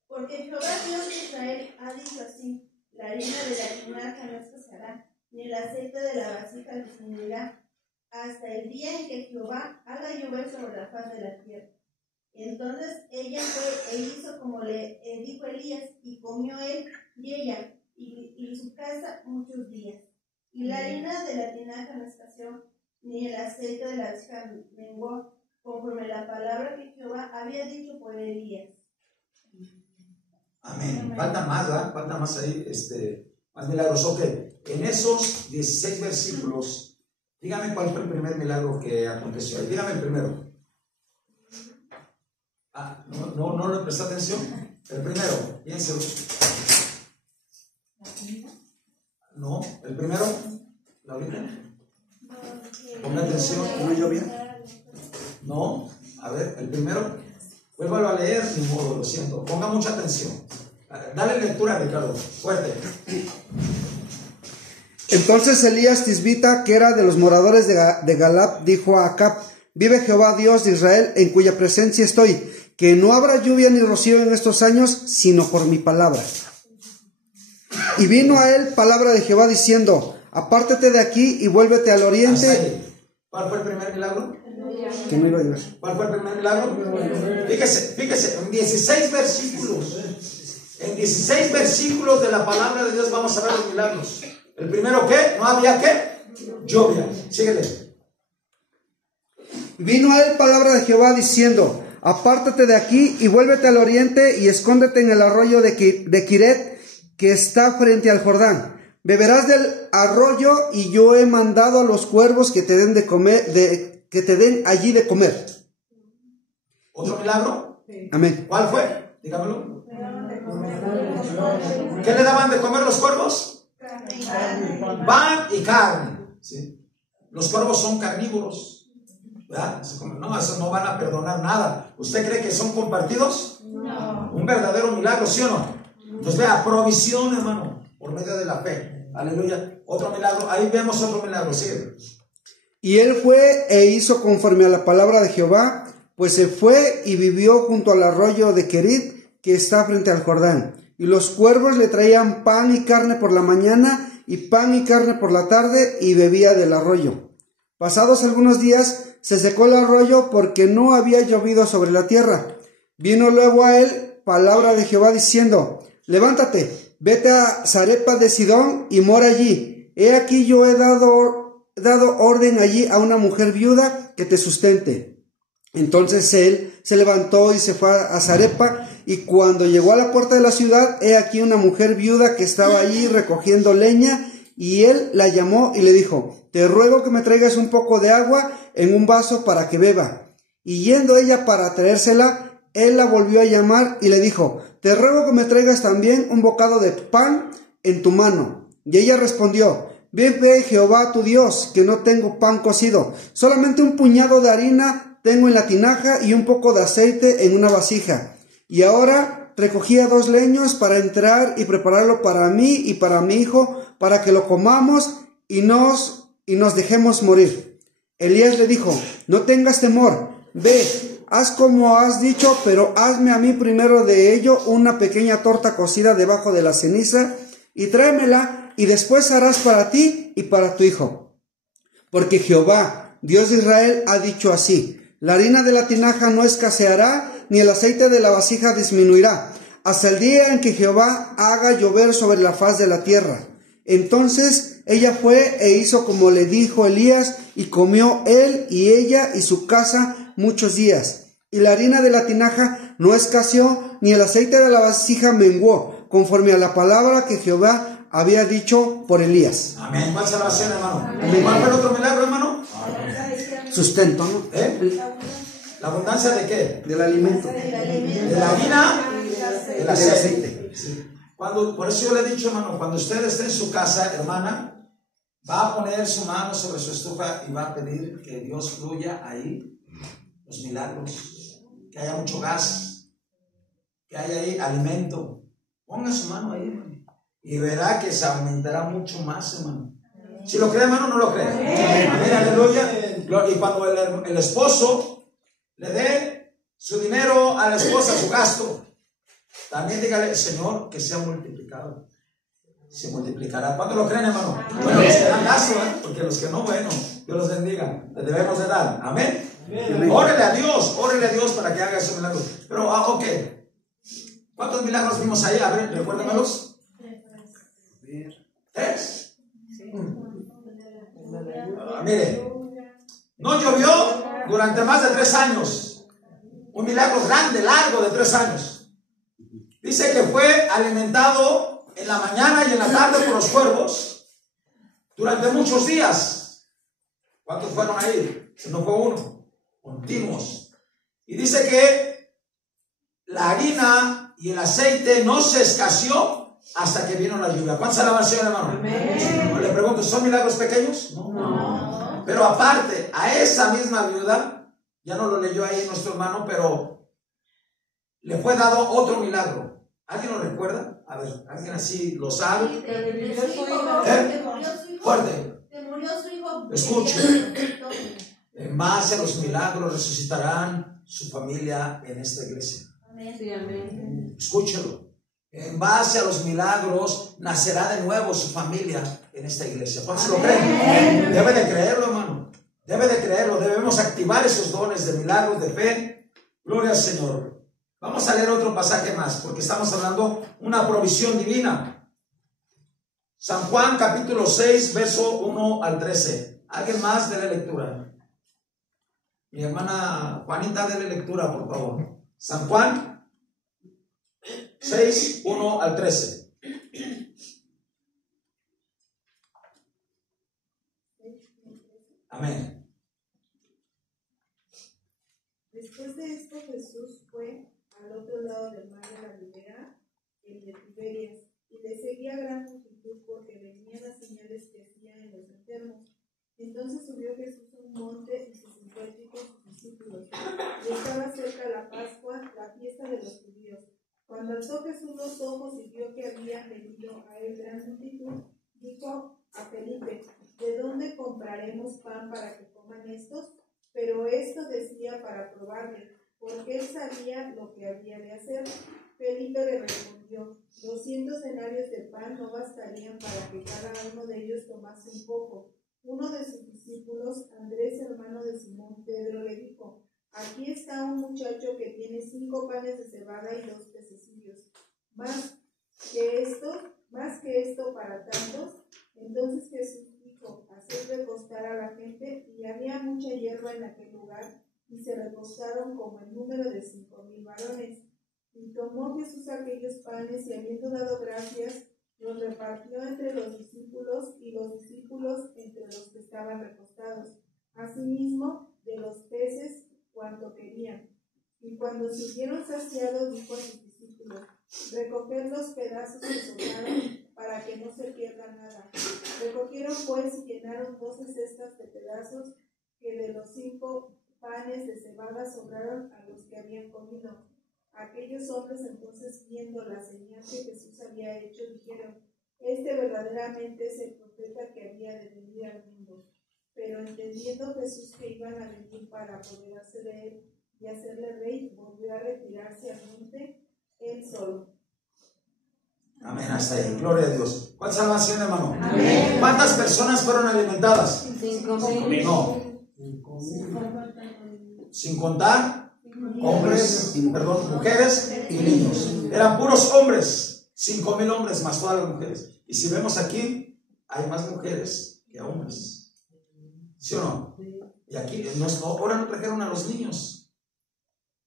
Porque Jehová Dios de Israel ha dicho así: la harina de la tinaja no escaseará, ni el aceite de la vasija disminuirá, hasta el día en que Jehová haga llover sobre la faz de la tierra. Entonces ella fue e hizo como le dijo Elías, y comió él y ella y su casa muchos días. Y la harina de la tinaja no escaseó, ni el aceite de la vasija menguó, conforme la palabra que Jehová había dicho por Elías. Amén. Falta más, ¿verdad? Falta más ahí, más milagros. Ok, en esos 16 versículos, dígame cuál fue el primer milagro que aconteció. Dígame el primero. No le presté atención. El primero, piénselo. No, el primero, Laurita. Ponga atención, ¿no llovía? No, a ver, el primero. Vuélvalo a leer, ni modo, lo siento. Ponga mucha atención. Dale lectura, Ricardo. Fuerte. Entonces Elías Tisbita, que era de los moradores de Galad, dijo a Acab: vive Jehová Dios de Israel, en cuya presencia estoy, que no habrá lluvia ni rocío en estos años, sino por mi palabra. Y vino a él palabra de Jehová diciendo: apártate de aquí y vuélvete al oriente. ¿Cuál fue el primer milagro? Que no iba a llover. ¿Cuál fue el primer milagro? Fíjese, en 16 versículos. En 16 versículos de la palabra de Dios vamos a ver los milagros. El primero, ¿qué? ¿No había qué? Lluvia. Síguele. Vino a él palabra de Jehová diciendo: apártate de aquí y vuélvete al oriente y escóndete en el arroyo de Kiret, que está frente al Jordán. Beberás del arroyo, y yo he mandado a los cuervos que te den de comer, que te den allí de comer. ¿Otro milagro? Amén. ¿Cuál fue? Dígamelo. ¿Qué le daban de comer los cuervos? Pan y carne. ¿Sí? Los cuervos son carnívoros, ¿verdad? No, eso no van a perdonar nada. ¿Usted cree que son compartidos? No. Un verdadero milagro, ¿sí o no? Entonces vea, provisión, hermano, por medio de la fe. Aleluya. Otro milagro, ahí vemos otro milagro. Sigue. Y él fue e hizo conforme a la palabra de Jehová, pues se fue y vivió junto al arroyo de Kerit, que está frente al Jordán. Y los cuervos le traían pan y carne por la mañana, y pan y carne por la tarde, y bebía del arroyo. Pasados algunos días se secó el arroyo, porque no había llovido sobre la tierra. Vino luego a él palabra de Jehová diciendo: levántate, vete a Sarepta de Sidón y mora allí. He aquí yo he dado orden allí a una mujer viuda que te sustente. Entonces él se levantó y se fue a Sarepta, Y cuando llegó a la puerta de la ciudad, he aquí una mujer viuda que estaba allí recogiendo leña, y él la llamó y le dijo: te ruego que me traigas un poco de agua en un vaso para que beba. Y yendo ella para traérsela, él la volvió a llamar y le dijo: te ruego que me traigas también un bocado de pan en tu mano. Y ella respondió: vive Jehová tu Dios, que no tengo pan cocido, solamente un puñado de harina tengo en la tinaja y un poco de aceite en una vasija. Y ahora recogía 2 leños para entrar y prepararlo para mí y para mi hijo, para que lo comamos y nos dejemos morir. Elías le dijo: no tengas temor, ve, haz como has dicho, pero hazme a mí primero de ello una pequeña torta cocida debajo de la ceniza, y tráemela, y después harás para ti y para tu hijo. Porque Jehová, Dios de Israel, ha dicho así: la harina de la tinaja no escaseará, ni el aceite de la vasija disminuirá, hasta el día en que Jehová haga llover sobre la faz de la tierra. Entonces ella fue e hizo como le dijo Elías, y comió él y ella y su casa muchos días. Y la harina de la tinaja no escaseó, ni el aceite de la vasija menguó, conforme a la palabra que Jehová había dicho por Elías. Amén. ¿Cuál salvación, hermano? Amén. ¿Cuál fue el otro milagro, hermano? Sustento, ¿no? ¿La abundancia de qué? Del alimento. De la harina, del aceite. Sí. Por eso yo le he dicho, hermano, cuando usted esté en su casa, hermana, va a poner su mano sobre su estufa y va a pedir que Dios fluya ahí los milagros, que haya mucho gas, que haya ahí alimento. Ponga su mano ahí, hermano, y verá que se aumentará mucho más, hermano. Si lo cree, hermano, no lo cree. Amén, aleluya. Y cuando el esposo le dé su dinero a la esposa, su gasto, también dígale: Señor, que sea multiplicado. Se multiplicará. ¿Cuánto lo creen, hermano? Bueno, los que dan gasto, porque los que no, bueno, Dios los bendiga. Les debemos de dar. Amén. Órele a Dios para que haga ese milagro. Pero, ok. ¿Cuántos milagros vimos ahí? A ver, recuérdamelos. 3. Mire, no llovió durante más de 3 años. Un milagro grande, largo, de 3 años. Dice que fue alimentado en la mañana y en la tarde por los cuervos durante muchos días. ¿Cuántos fueron ahí? Si no fue uno, continuos. Y dice que la harina y el aceite no se escaseó hasta que vino la lluvia. ¿Cuántas alabanzas, hermano? Amén. Le pregunto, ¿son milagros pequeños? No. Pero aparte, a esa misma viuda, ya no lo leyó ahí nuestro hermano, pero le fue dado otro milagro. ¿Alguien lo recuerda? A ver, ¿alguien así lo sabe? Fuerte. Murió su hijo. Escuche. En base a los milagros resucitarán su familia en esta iglesia. Amén. Escúchelo. En base a los milagros nacerá de nuevo su familia en esta iglesia. ¿Cuántos lo creen? Debe de creerlo, hermano. Debe de creerlo. Debemos activar esos dones de milagros, de fe. Gloria al Señor. Vamos a leer otro pasaje más, porque estamos hablando una provisión divina. San Juan capítulo 6, verso 1 al 13. ¿Alguien más de la lectura? Mi hermana Juanita, dele lectura, por favor. San Juan 6, 1 al 13. Amén. Después de esto, Jesús fue al otro lado del mar de Galilea, el de Tiberias, y le seguía gran multitud porque venían las señales que hacía en los enfermos. Entonces subió Jesús a un monte y se sentó allí con sus discípulos. Y estaba cerca la Pascua, la fiesta de los judíos. Cuando alzó Jesús los ojos y vio que había venido a él gran multitud, dijo a Felipe: ¿de dónde compraremos pan para que coman estos? Pero esto decía para probarle, porque él sabía lo que había de hacer. Felipe le respondió: 200 denarios de pan no bastarían para que cada uno de ellos tomase un poco. Uno de sus discípulos, Andrés, hermano de Simón Pedro, le dijo: aquí está un muchacho que tiene 5 panes de cebada y 2 pececillos. ¿Más que esto para tantos? Entonces Jesús dijo: haced recostar a la gente, y había mucha hierba en aquel lugar, y se recostaron como el número de 5,000 varones. Y tomó Jesús aquellos panes y habiendo dado gracias, los repartió entre los discípulos y los discípulos entre los que estaban recostados. Asimismo, de los peces cuanto querían. Y cuando se hubieron saciados, dijo a sus discípulos: recoged los pedazos que sobraron, para que no se pierda nada. Recogieron pues y llenaron 12 cestas de pedazos que de los 5 panes de cebada sobraron a los que habían comido. Aquellos hombres entonces, viendo la señal que Jesús había hecho, dijeron: este verdaderamente es el profeta que había de venir al mundo. Pero entendiendo Jesús que iban a venir para apoderarse de él y hacerle rey, volvió a retirarse al monte él solo. Amén, hasta ahí, gloria a Dios. ¿Cuál salvación, hermano? Amén. ¿Cuántas personas fueron alimentadas? 5,000. No, sin contar hombres, mujeres y niños. Eran puros hombres, 5,000 hombres más todas las mujeres. Y si vemos aquí, hay más mujeres que hombres. ¿Sí o no? Y aquí, ahora no trajeron a los niños,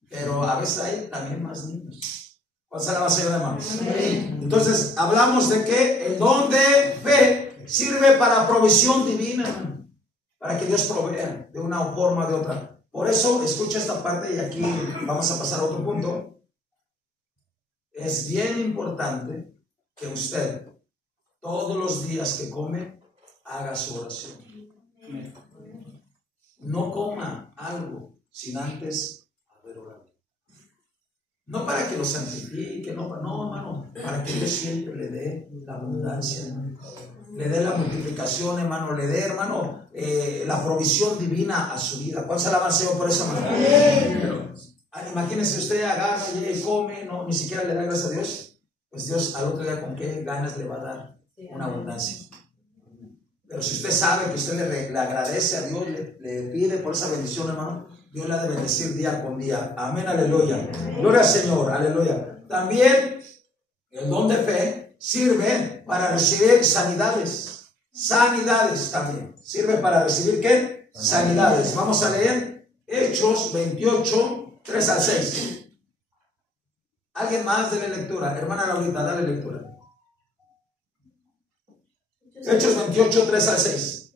pero a veces hay también más niños. ¿Cuál será la señora, hermano? Entonces, hablamos de que el don de fe sirve para provisión divina, hermano, para que Dios provea de una forma o de otra. Por eso, escucha esta parte y aquí vamos a pasar a otro punto. Es bien importante que usted, todos los días que come, haga su oración. No coma algo sin antes haber orado. No para que lo santifique, no, hermano, para que Dios siempre le dé la abundancia, hermano. Le dé la multiplicación, hermano, le dé, hermano, la provisión divina a su vida. ¿Cuál se la va a hacer por esa manera? Imagínese usted agarra y come, no, ni siquiera le da gracias a Dios. Pues Dios al otro día con qué ganas le va a dar una abundancia. Pero si usted sabe que usted le agradece a Dios, le pide por esa bendición, hermano, Dios le ha de bendecir día con día. Amén, aleluya. Gloria al Señor, aleluya. También el don de fe sirve para recibir sanidades. Sanidades también. Sirve para recibir ¿qué? Sanidades. Vamos a leer Hechos 28, 3 al 6. ¿Alguien más de la lectura? Hermana Laurita, dale lectura. Hechos 28, 3 al 6.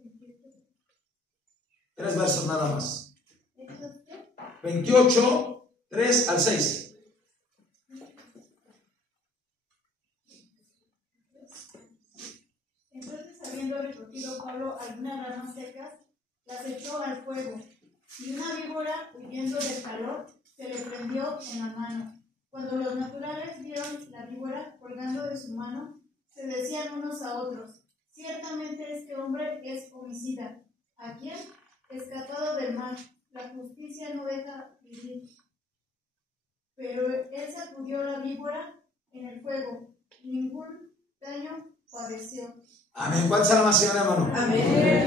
3 versos nada más. 28, 3 al 6. Entonces, habiendo recogido Pablo algunas ramas secas, las echó al fuego, y una víbora, huyendo del calor, se le prendió en la mano. Cuando los naturales vieron la víbora colgando de su mano, se decían unos a otros: ciertamente este hombre es homicida. ¿A quién? Escapado del mal. La justicia no deja vivir. Pero él sacudió la víbora en el fuego, y ningún daño padeció. Amén. ¿Cuál será la señora, hermano? Amén.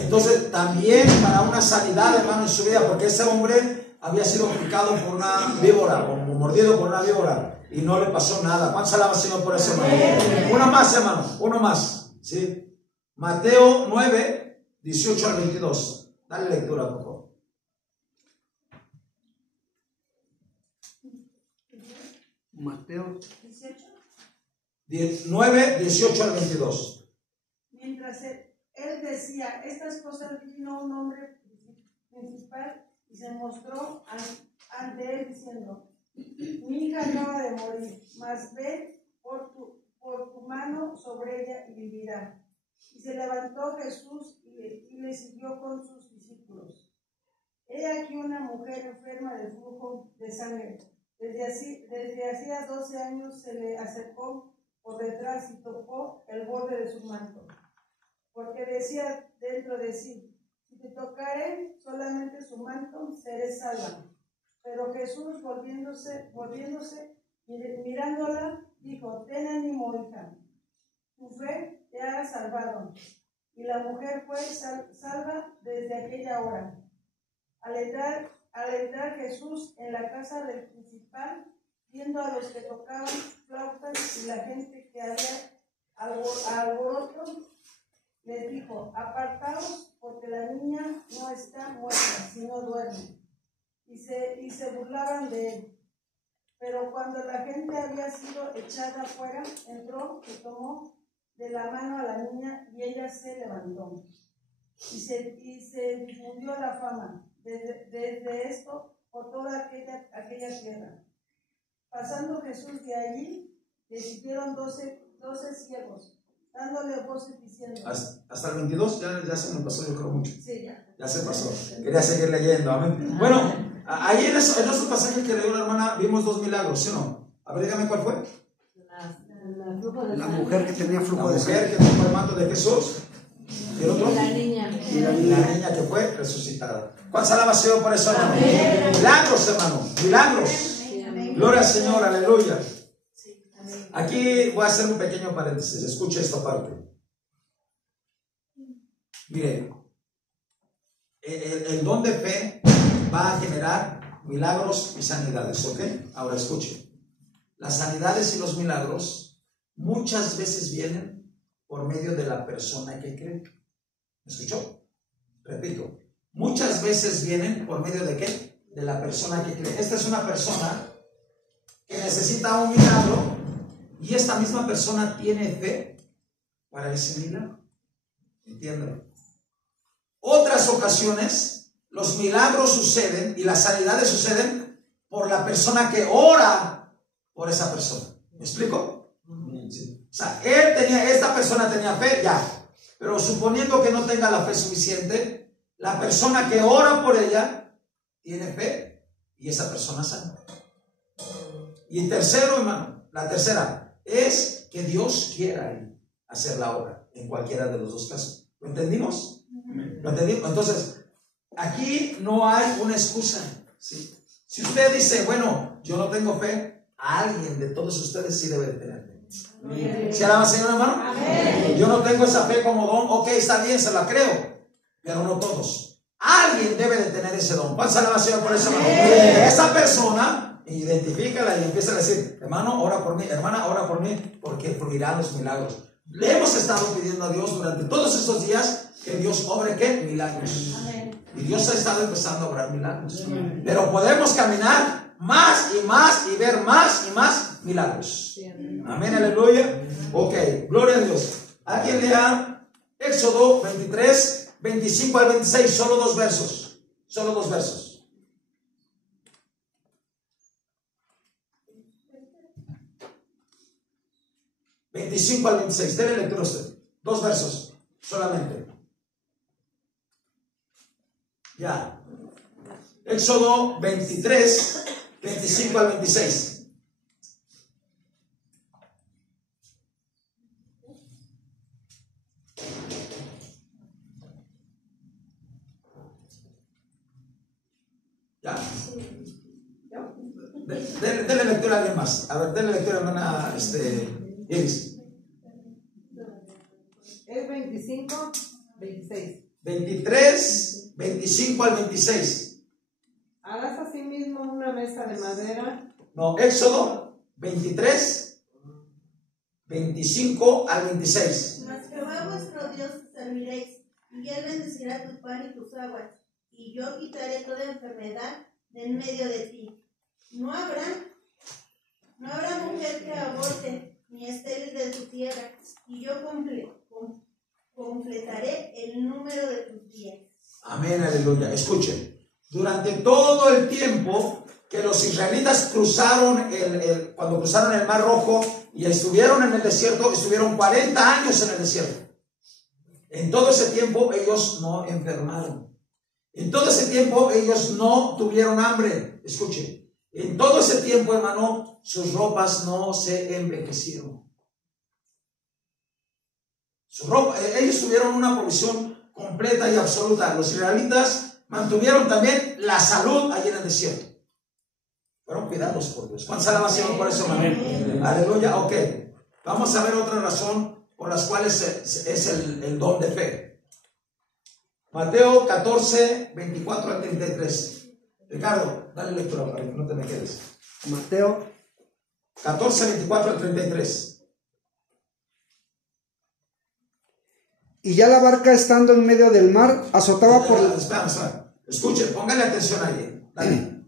Entonces, también para una sanidad, hermano, en su vida, porque ese hombre había sido picado por una víbora, o mordido por una víbora, y no le pasó nada. ¿Cuánto se alaba, Señor, por ese hermano? Uno más, hermano, uno más. ¿Sí? Mateo 9, 18 al 22. Dale lectura, por favor. Mateo 9, 18 al 22. Mientras él decía estas cosas, vino un hombre principal y se mostró ante él diciendo: mi hija acaba de morir, mas ven por tu mano sobre ella y vivirá. Y se levantó Jesús y le siguió con sus discípulos. He aquí una mujer enferma de flujo de sangre. Desde hacía 12 años se le acercó por detrás y tocó el borde de su manto, porque decía dentro de sí: si te tocare solamente su manto, seré salva. Pero Jesús, volviéndose y mirándola, dijo: ten ánimo, hija, tu fe te ha salvado. Y la mujer fue salva desde aquella hora. Al entrar Jesús en la casa del principal, viendo a los que tocaban flautas y la gente que había alboroto, les dijo: apartaos, porque la niña no está muerta, sino duerme. Y se burlaban de él. Pero cuando la gente había sido echada afuera, entró y tomó de la mano a la niña y ella se levantó. Y se difundió la fama desde esto por toda aquella tierra. Pasando Jesús de allí, le siguieron 12 ciegos, dándole voces diciendo. Hasta el 22 ya se me pasó, yo creo mucho. Sí, Ya se pasó. Quería seguir leyendo. Amén. Bueno, ahí en esos pasajes que leyó la hermana vimos 2 milagros, ¿sí o no? A ver, dígame cuál fue. La mujer que tenía La flujo de mujer sangre. que tocó el manto de Jesús. ¿Y el otro? La niña. Y la La niña. niña que fue resucitada. ¿Cuál será la Señor por eso, hermano? Milagros, hermano. Milagros. Gloria al Señor, aleluya. Aquí voy a hacer un pequeño paréntesis. Escuche esta parte. Mire, el don de fe va a generar milagros y sanidades, ¿ok? Ahora escuche. Las sanidades y los milagros muchas veces vienen por medio de la persona que cree. ¿Me escuchó? Repito. Muchas veces vienen por medio de ¿qué? De la persona que cree. Esta es una persona que necesita un milagro y esta misma persona tiene fe para ese milagro. ¿Entienden? Otras ocasiones los milagros suceden y las sanidades suceden por la persona que ora por esa persona. ¿Me explico? Sí. O sea, esta persona tenía fe, ya. Pero suponiendo que no tenga la fe suficiente, la persona que ora por ella tiene fe y esa persona sana. Y tercero, hermano, la tercera es que Dios quiera hacer la obra en cualquiera de los dos casos. ¿Lo entendimos? ¿Lo entendimos? Entonces, aquí no hay una excusa, ¿sí? Si usted dice, bueno, yo no tengo fe, alguien de todos ustedes sí debe de tener fe. ¿Se alaba, Señor, hermano? Amén. Yo no tengo esa fe como don, ok, está bien, se la creo, pero no todos. Alguien debe de tener ese don. ¿Cuál se alaba, Señor, por eso, hermano? Esa persona, identifícala y empieza a decir, hermano, ora por mí, hermana, ora por mí, porque fluirán los milagros. Le hemos estado pidiendo a Dios durante todos estos días que Dios obre ¿qué? Milagros. Amén. Y Dios ha estado empezando a obrar milagros. Amén. Pero podemos caminar más y más y ver más y más milagros. Amén, aleluya. Ok, gloria a Dios. Alguien lea Éxodo 23, 25 al 26, solo 2 versos. Solo 2 versos. ...25 al 26... denle lectura a usted... ...2 versos... solamente... ya... Éxodo 23... ...25 al 26... ya... denle lectura a alguien más... a ver, denle lectura a hermana... Iris. Es 25, 26. 23, 25 al 26. Harás asimismo una mesa de madera. No, Éxodo 23, 25 al 26. Mas Jehová vuestro Dios serviréis, y él bendecirá tu pan y tus aguas, y yo quitaré toda enfermedad de en medio de ti. No habrá mujer que aborte, ni estéril de tu tierra, y yo completaré el número de tus días. Amén, aleluya. Escuchen, durante todo el tiempo que los israelitas cruzaron cuando cruzaron el Mar Rojo y estuvieron en el desierto, estuvieron 40 años en el desierto. En todo ese tiempo ellos no enfermaron. En todo ese tiempo ellos no tuvieron hambre. Escuchen, en todo ese tiempo, hermano, sus ropas no se envejecieron. Ellos tuvieron una provisión completa y absoluta. Los israelitas mantuvieron también la salud allí en el desierto. Fueron cuidados por Dios. ¿Cuánta alabación por eso, hermano? Aleluya. Ok. Vamos a ver otra razón por las cuales es el don de fe. Mateo 14, 24 al 33. Ricardo, dale lectura para que no te me quedes. Mateo 14, 24 al 33. Y ya la barca estando en medio del mar azotaba por Espera. Escuchen, póngale atención ahí. Dale.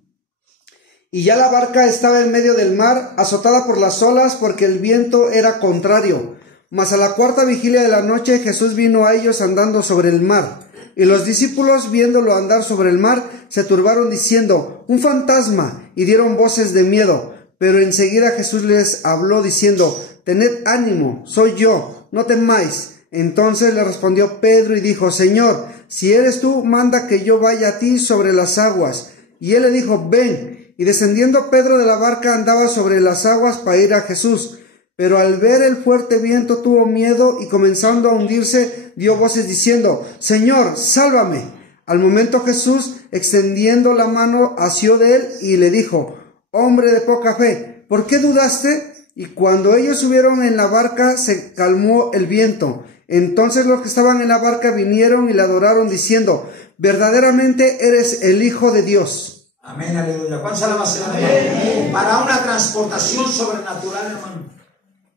y ya la barca estaba en medio del mar, azotada por las olas, porque el viento era contrario. Mas a la cuarta vigilia de la noche Jesús vino a ellos andando sobre el mar. Y los discípulos, viéndolo andar sobre el mar, se turbaron diciendo: un fantasma, y dieron voces de miedo. Pero enseguida Jesús les habló diciendo: tened ánimo, soy yo, no temáis. Entonces le respondió Pedro y dijo: Señor, si eres tú, manda que yo vaya a ti sobre las aguas. Y él le dijo: ven. Y descendiendo Pedro de la barca andaba sobre las aguas para ir a Jesús. Pero al ver el fuerte viento tuvo miedo y comenzando a hundirse dio voces diciendo: Señor, sálvame. Al momento Jesús, extendiendo la mano, asió de él y le dijo: hombre de poca fe, ¿por qué dudaste? Y cuando ellos subieron en la barca se calmó el viento. Entonces los que estaban en la barca vinieron y le adoraron diciendo: verdaderamente eres el Hijo de Dios. Amén, aleluya. ¿Cuántos alaban, Señor, hermano? Para una transportación sobrenatural, hermano.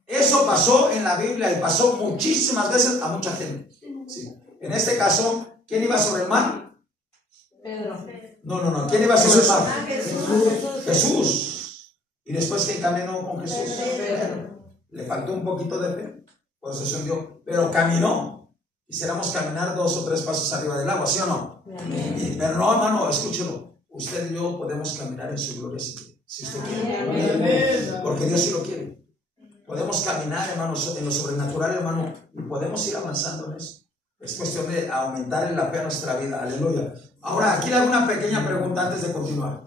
Eso pasó en la Biblia y pasó muchísimas veces a mucha gente. Sí. En este caso, ¿quién iba sobre el mar? Pedro. No. ¿Quién iba sobre el mar? Jesús. ¿Y después quién caminó con Jesús? Pedro. Le faltó un poquito de fe, por eso se hundió, pero caminó. Quisiéramos caminar 2 o 3 pasos arriba del agua, ¿sí o no? Pero no, hermano, escúchelo. Usted y yo podemos caminar en su gloria si usted quiere. Porque Dios sí lo quiere. Podemos caminar, hermanos, en lo sobrenatural, hermano, y podemos ir avanzando en eso. Es cuestión de aumentar en la fe a nuestra vida. Aleluya. Ahora, aquí le hago una pequeña pregunta antes de continuar.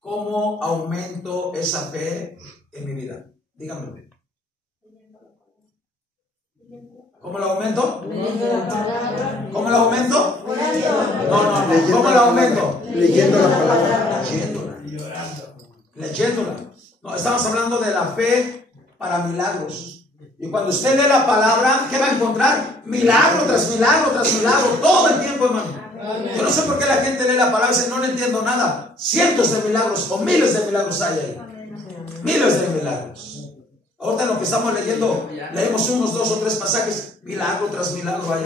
¿Cómo aumento esa fe en mi vida? Dígame. ¿Cómo lo aumento? ¿Cómo lo aumento? No. ¿Cómo lo aumento? Leyendo la palabra. Leyéndola. No, estamos hablando de la fe para milagros. Y cuando usted lee la palabra, ¿qué va a encontrar? Milagro tras milagro tras milagro, todo el tiempo, hermano. Yo no sé por qué la gente lee la palabra y dice: no entiendo nada. Cientos de milagros o miles de milagros hay ahí. Miles de milagros. Ahorita en lo que estamos leyendo, leemos unos 2 o 3 pasajes, milagro tras milagro hay.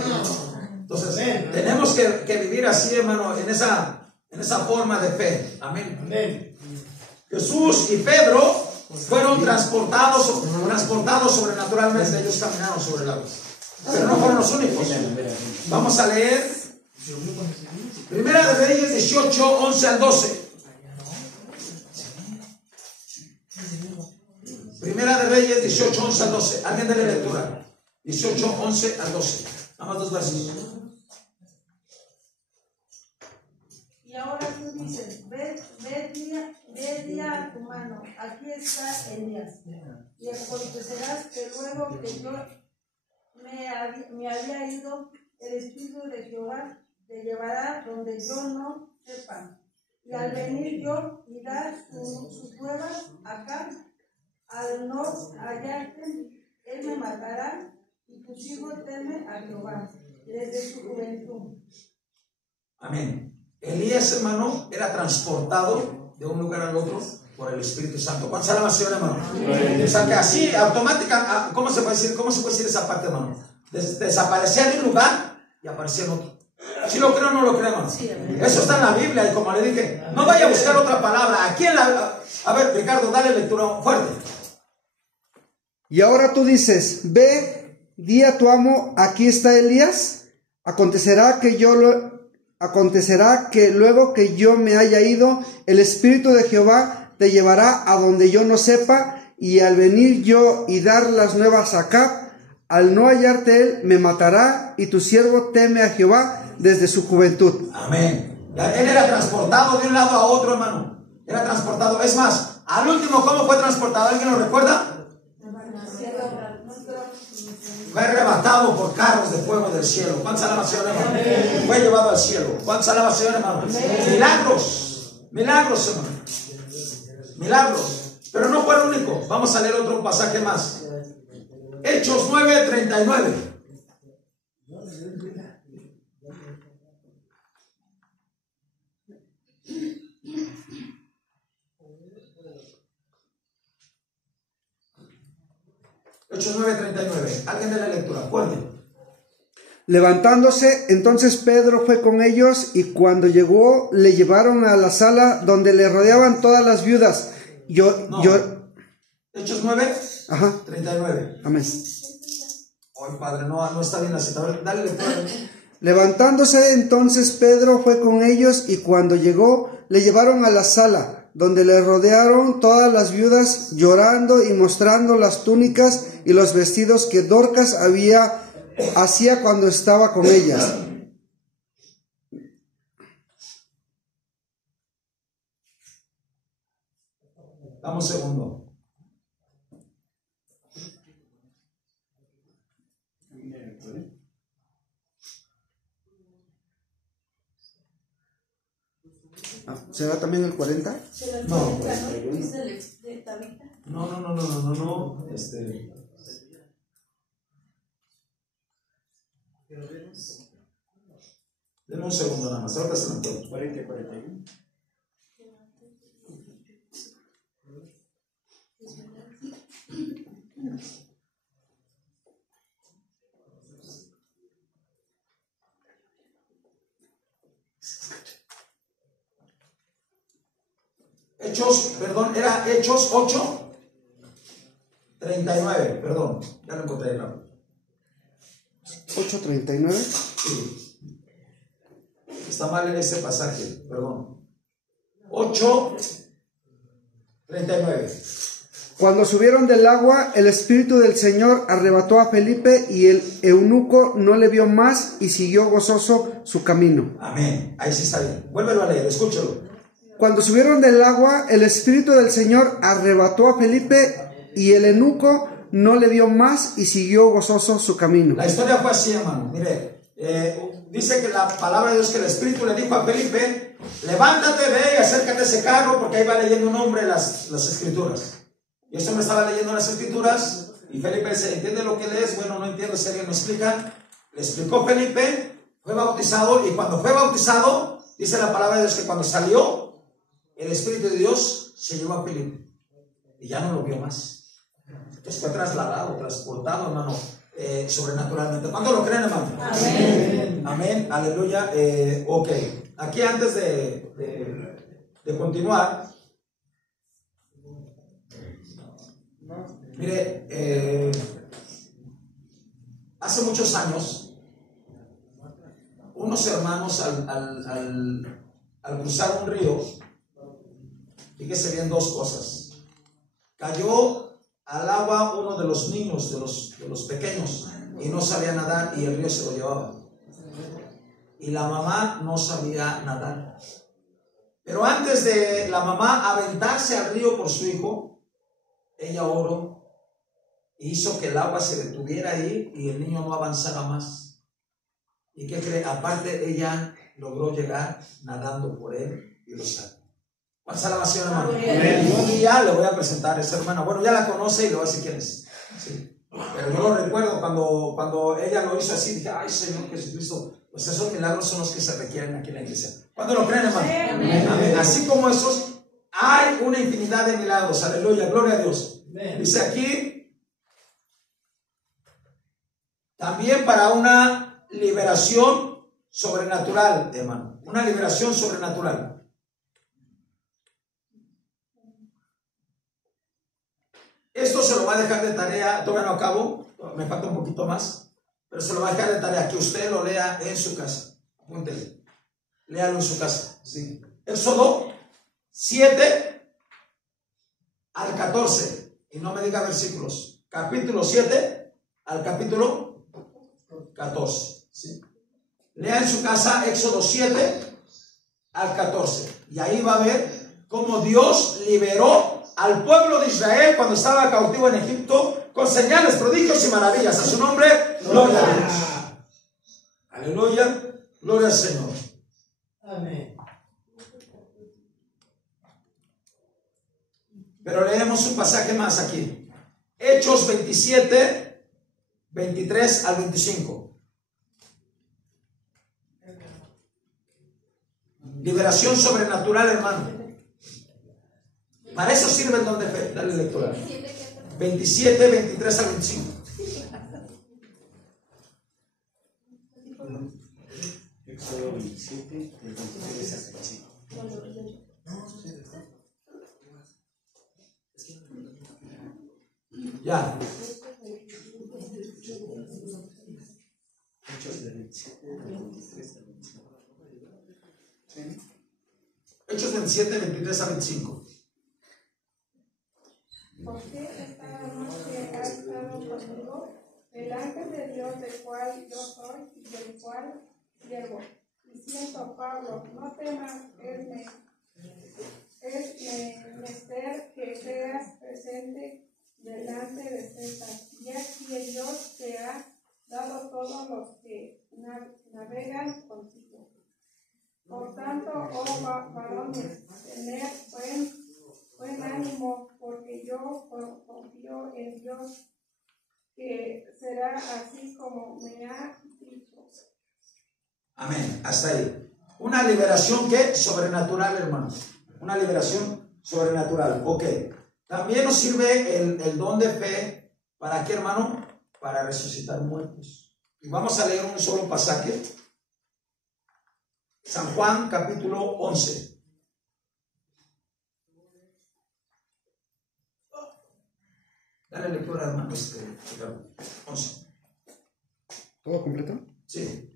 Entonces, tenemos que vivir así, hermano, en esa forma de fe. Amén. Jesús y Pedro fueron transportados sobrenaturalmente. Ellos caminaron sobre el agua, pero no fueron los únicos. Vamos a leer Primera de Reyes 18, 11 al 12. Primera de Reyes 18, 11 al 12. Alguien de la lectura. 18, 11 al 12. Nada más 2 versos. Y ahora tú dices: ve día a tu mano, aquí está Elías. Y acontecerás que luego que yo me había ido, el Espíritu de Jehová te llevará donde yo no sepa. Y al venir yo y dar sus pruebas acá, al no hallarte, él me matará, y tu siervo teme a Jehová desde su juventud. Amén. Elías, hermano, era transportado de un lugar al otro por el Espíritu Santo. ¿Cuántas alabanzas, Señor, hermano? O sea que así, automática, ¿cómo se puede decir esa parte, hermano? Desaparecía de un lugar y aparecía en otro. ¿Sí lo creo o no lo creo, hermano? Eso está en la Biblia, y como le dije, no vaya a buscar otra palabra. Aquí en la... A ver, Ricardo, dale lectura fuerte. Y ahora tú dices: ve, di a tu amo, aquí está Elías. Acontecerá que luego que yo me haya ido, el Espíritu de Jehová te llevará a donde yo no sepa, y al venir yo y dar las nuevas acá, al no hallarte él, me matará, y tu siervo teme a Jehová desde su juventud. Amén. Él era transportado de un lado a otro, hermano. Era transportado. Es más, al último, ¿cómo fue transportado? ¿Alguien lo recuerda? Fue arrebatado por carros de fuego del cielo. ¿Cuántas alabanzas, hermano? Fue llevado al cielo. ¿Cuántas alabanzas, hermano? Milagros. Milagros, hermano. Milagros. Pero no fue el único. Vamos a leer otro pasaje más. Hechos 9:39. Hechos 9:39. Alguien de la lectura, fuerte. Levantándose, entonces Pedro fue con ellos, y cuando llegó, le llevaron a la sala donde le rodeaban todas las viudas. Hechos 9, Ajá. 39. Amén. Ay, Padre, no está bien la cita. Dale lectura. Levantándose entonces Pedro fue con ellos, y cuando llegó, le llevaron a la sala donde le rodearon todas las viudas, llorando y mostrando las túnicas y los vestidos que Dorcas hacía cuando estaba con ellas. Dame un segundo. ¿Será también el 40? No. No. Deme un segundo nada más. Ahorita se lo encuentro. 40 y 41. Era Hechos 8, 39, perdón, ya lo encontré. 8:39. Sí. Está mal en ese pasaje, perdón. 8:39. Cuando subieron del agua, el Espíritu del Señor arrebató a Felipe, y el eunuco no le vio más y siguió gozoso su camino. Amén. Ahí sí está bien. Vuélvelo a leer, escúchalo. Cuando subieron del agua, el Espíritu del Señor arrebató a Felipe, y el eunuco no le vio más y siguió gozoso su camino. La historia fue así, hermano. Mire, dice que la palabra de Dios, que el Espíritu le dijo a Felipe: levántate, ve y acércate a ese carro, porque ahí va leyendo un hombre las escrituras. Y este hombre estaba leyendo las escrituras, y Felipe dice: ¿entiende lo que lees? Bueno, no entiendo, si alguien me explica. Le explicó Felipe, fue bautizado, y cuando fue bautizado, dice la palabra de Dios que cuando salió, el Espíritu de Dios se llevó a Felipe, y ya no lo vio más. Entonces fue trasladado, transportado, hermano, sobrenaturalmente. ¿Cuánto lo creen, hermano? Amén. Amén, aleluya. Ok, aquí antes de continuar, mire, hace muchos años, unos hermanos al cruzar un río, fíjese bien dos cosas. Cayó al agua uno de los niños, de los pequeños, y no sabía nadar, y el río se lo llevaba. Y la mamá no sabía nadar. Pero antes de la mamá aventarse al río por su hijo, ella oró e hizo que el agua se detuviera ahí y el niño no avanzara más. ¿Y qué cree? Aparte, ella logró llegar nadando por él y lo sacó. ¿Cuál es la salvación, hermano? Un día le voy a presentar a esa hermana. Bueno, ya la conoce y le voy a decir quién es. Sí. Pero yo lo recuerdo cuando ella lo hizo así, dije: ay, Señor Jesucristo, pues esos milagros son los que se requieren aquí en la iglesia. ¿Cuándo lo creen, hermano? Amén. Amén. Así como esos, hay una infinidad de milagros. Aleluya, gloria a Dios. Amén. Dice aquí, también para una liberación sobrenatural, hermano. Una liberación sobrenatural. Esto se lo va a dejar de tarea, todavía no acabo, me falta un poquito más, pero se lo va a dejar de tarea que usted lo lea en su casa. Apúntele, léalo en su casa. Sí. Éxodo 7 al 14, y no me diga versículos, capítulo 7 al capítulo 14. ¿Sí? Lea en su casa Éxodo 7 al 14, y ahí va a ver cómo Dios liberó al pueblo de Israel cuando estaba cautivo en Egipto, con señales, prodigios y maravillas. A su nombre, gloria a Dios. Aleluya, gloria al Señor. Amén. Pero leemos un pasaje más aquí. Hechos 27, 23 al 25. Liberación sobrenatural, hermano. Para eso sirve el don de fe. Dale lectura. 27, 23 al 25. Éxodo 27, del 23 al 25. Ya. Hechos del 27, del 23 al 25. Hechos 27, 23 a 25. Porque esta noche ha estado conmigo el ángel de Dios, del cual yo soy y del cual siervo. Diciendo, Pablo, no temas, es menester que seas presente delante de César. Y aquí Dios te ha dado todos los que navegan contigo. Por tanto, oh varones, tened buen ánimo, porque yo confío en Dios, que será así como me ha dicho. Amén. Hasta ahí. Una liberación que sobrenatural, hermanos. Una liberación sobrenatural. Ok. También nos sirve el don de fe. ¿Para qué, hermano? Para resucitar muertos. Y vamos a leer un solo pasaje. San Juan, capítulo 11. Dale lectura, hermano. 11. ¿Todo completo? Sí.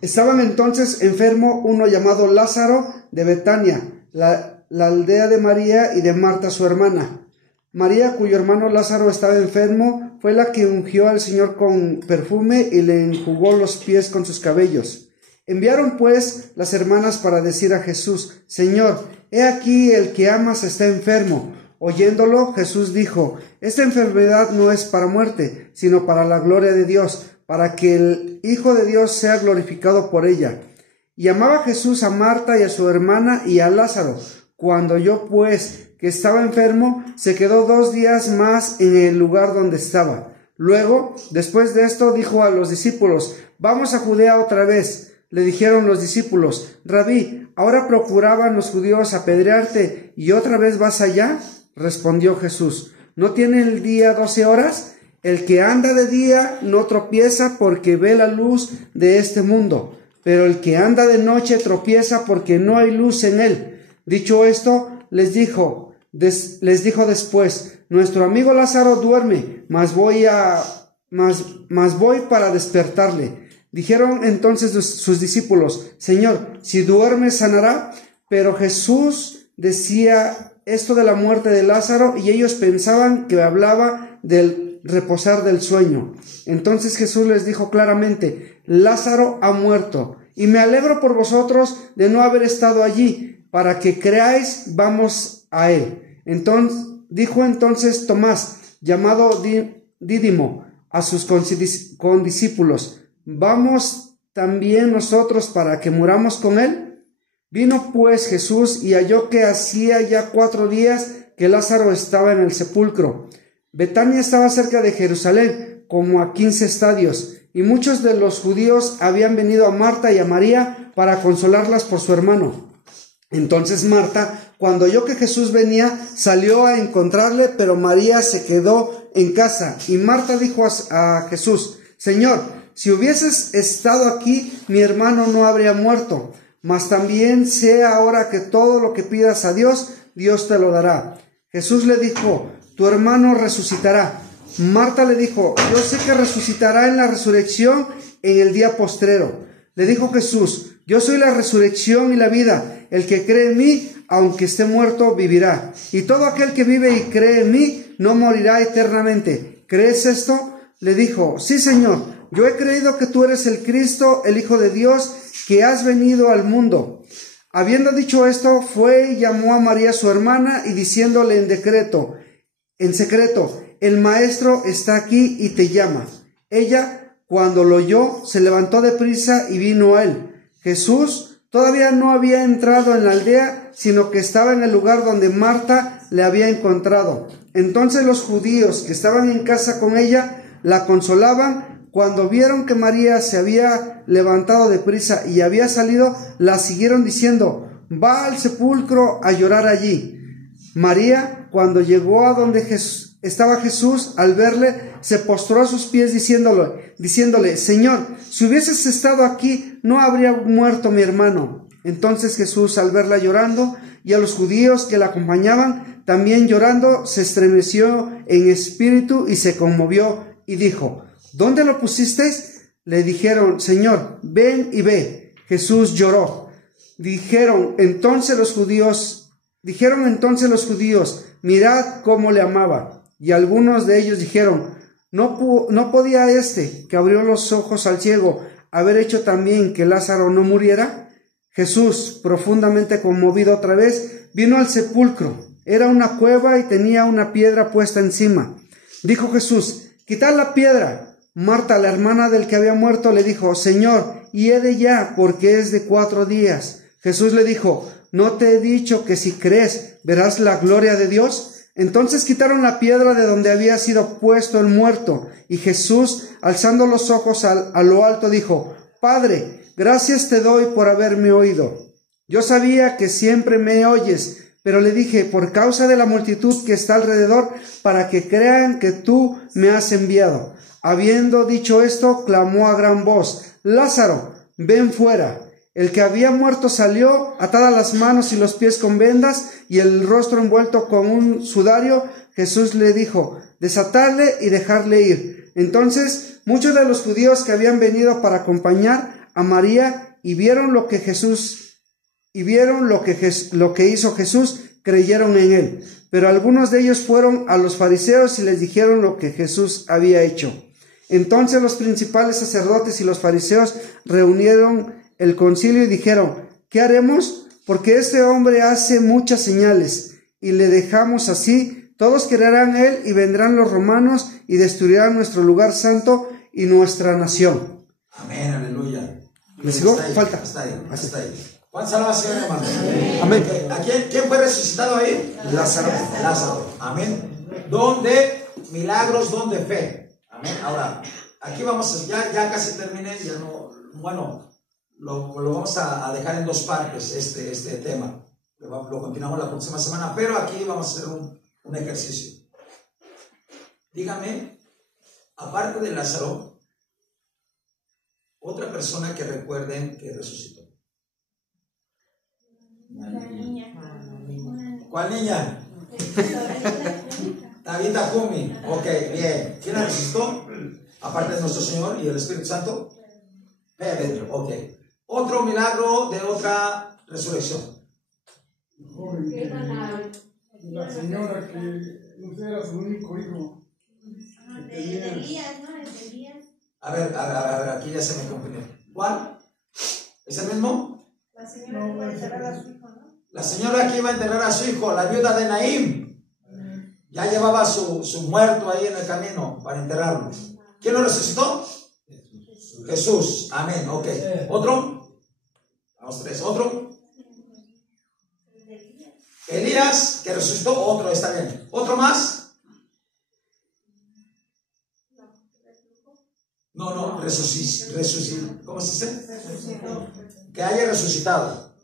Estaban entonces enfermo uno llamado Lázaro de Betania, la aldea de María y de Marta su hermana. María, cuyo hermano Lázaro estaba enfermo, fue la que ungió al Señor con perfume y le enjugó los pies con sus cabellos. Enviaron pues las hermanas para decir a Jesús: Señor, he aquí el que amas está enfermo. Oyéndolo, Jesús dijo: Esta enfermedad no es para muerte, sino para la gloria de Dios, para que el Hijo de Dios sea glorificado por ella. Y amaba Jesús a Marta y a su hermana y a Lázaro. Cuando oyó pues que estaba enfermo, se quedó 2 días más en el lugar donde estaba. Luego, después de esto, dijo a los discípulos: Vamos a Judea otra vez. Le dijeron los discípulos: Rabí, ¿ahora procuraban los judíos apedrearte y otra vez vas allá? Respondió Jesús: ¿No tiene el día 12 horas? El que anda de día no tropieza porque ve la luz de este mundo, pero el que anda de noche tropieza porque no hay luz en él. Dicho esto, les dijo después: Nuestro amigo Lázaro duerme, mas voy para despertarle. Dijeron entonces sus discípulos: Señor, si duerme sanará. Pero Jesús decía esto de la muerte de Lázaro, y ellos pensaban que hablaba del reposar del sueño. Entonces Jesús les dijo claramente: Lázaro ha muerto, y me alegro por vosotros de no haber estado allí. Para que creáis, vamos a él. Dijo entonces Tomás, llamado Dídimo, a sus condiscípulos: ¿Vamos también nosotros para que muramos con él? Vino pues Jesús y halló que hacía ya 4 días que Lázaro estaba en el sepulcro. Betania estaba cerca de Jerusalén, como a 15 estadios, y muchos de los judíos habían venido a Marta y a María para consolarlas por su hermano. Entonces Marta, cuando oyó que Jesús venía, salió a encontrarle, pero María se quedó en casa. Y Marta dijo a Jesús: Señor, si hubieses estado aquí, mi hermano no habría muerto. Mas también sé ahora que todo lo que pidas a Dios, Dios te lo dará. Jesús le dijo: Tu hermano resucitará. Marta le dijo: Yo sé que resucitará en la resurrección en el día postrero. Le dijo Jesús: Yo soy la resurrección y la vida. El que cree en mí, aunque esté muerto, vivirá. Y todo aquel que vive y cree en mí, no morirá eternamente. ¿Crees esto? Le dijo: Sí, Señor. Yo he creído que tú eres el Cristo, el Hijo de Dios, que has venido al mundo. Habiendo dicho esto, fue y llamó a María su hermana, y diciéndole en secreto: El Maestro está aquí y te llama. Ella, cuando lo oyó, se levantó deprisa y vino a él. Jesús todavía no había entrado en la aldea, sino que estaba en el lugar donde Marta le había encontrado. Entonces los judíos que estaban en casa con ella la consolaban. Cuando vieron que María se había levantado deprisa y había salido, la siguieron diciendo: Va al sepulcro a llorar allí. María, cuando llegó a donde estaba Jesús, al verle, se postró a sus pies diciéndole, Señor, si hubieses estado aquí, no habría muerto mi hermano. Entonces Jesús, al verla llorando, y a los judíos que la acompañaban, también llorando, se estremeció en espíritu y se conmovió, y dijo, ¿dónde lo pusisteis? Le dijeron, Señor, ven y ve. Jesús lloró. Dijeron entonces los judíos, mirad cómo le amaba. Y algunos de ellos dijeron, ¿no podía que abrió los ojos al ciego, haber hecho también que Lázaro no muriera? Jesús, profundamente conmovido otra vez, vino al sepulcro. Era una cueva y tenía una piedra puesta encima. Dijo Jesús, quitad la piedra. Marta, la hermana del que había muerto, le dijo, Señor, hiede ya, porque es de 4 días. Jesús le dijo, ¿no te he dicho que si crees, verás la gloria de Dios? Entonces quitaron la piedra de donde había sido puesto el muerto, y Jesús, alzando los ojos a lo alto, dijo, Padre, gracias te doy por haberme oído. Yo sabía que siempre me oyes, pero le dije, por causa de la multitud que está alrededor, para que crean que tú me has enviado. Habiendo dicho esto, clamó a gran voz, Lázaro, ven fuera. El que había muerto salió, atadas las manos y los pies con vendas, y el rostro envuelto con un sudario. Jesús le dijo, desatadle y dejarle ir. Entonces, muchos de los judíos que habían venido para acompañar a María, y vieron lo que hizo Jesús, creyeron en él. Pero algunos de ellos fueron a los fariseos y les dijeron lo que Jesús había hecho. Entonces los principales sacerdotes y los fariseos reunieron el concilio y dijeron, ¿qué haremos? Porque este hombre hace muchas señales, y le dejamos así, todos creerán en él, y vendrán los romanos y destruirán nuestro lugar santo y nuestra nación. Amén, aleluya. ¿Me sigo? Hasta ahí, Falta. hasta ahí. ¿Cuántos alaban al Señor, hermano? Amén. ¿Quién fue resucitado ahí? Lázaro. Amén. ¿Dónde? Milagros, donde fe. Amén. Ahora, aquí vamos, ya casi terminé, ya no, bueno, lo vamos a dejar en 2 partes, este tema. Lo continuamos la próxima semana, pero aquí vamos a hacer un ejercicio. Dígame, aparte de Lázaro, otra persona que recuerden que resucitó. ¿Cuál niña? Tabita Kumi. Ok, bien. ¿Quién la resucitó? Aparte de nuestro Señor y el Espíritu Santo. Pedro. Ok. Otro milagro de otra resurrección. La señora que no era su único hijo. De Elías, ¿no? De Elías. A ver, aquí ya se me confundió. ¿Cuál? ¿Es el mismo? La señora iba a enterrar a su hijo, ¿no? La señora que iba a enterrar a su hijo, la viuda de Naim, ya llevaba su muerto ahí en el camino para enterrarlo. ¿Quién lo resucitó? Jesús. Amén. Ok. ¿Otro? Vamos 3. ¿Otro? Elías, que resucitó. Otro, está bien. ¿Otro más? No, resucitó. ¿Cómo se dice? Que haya resucitado.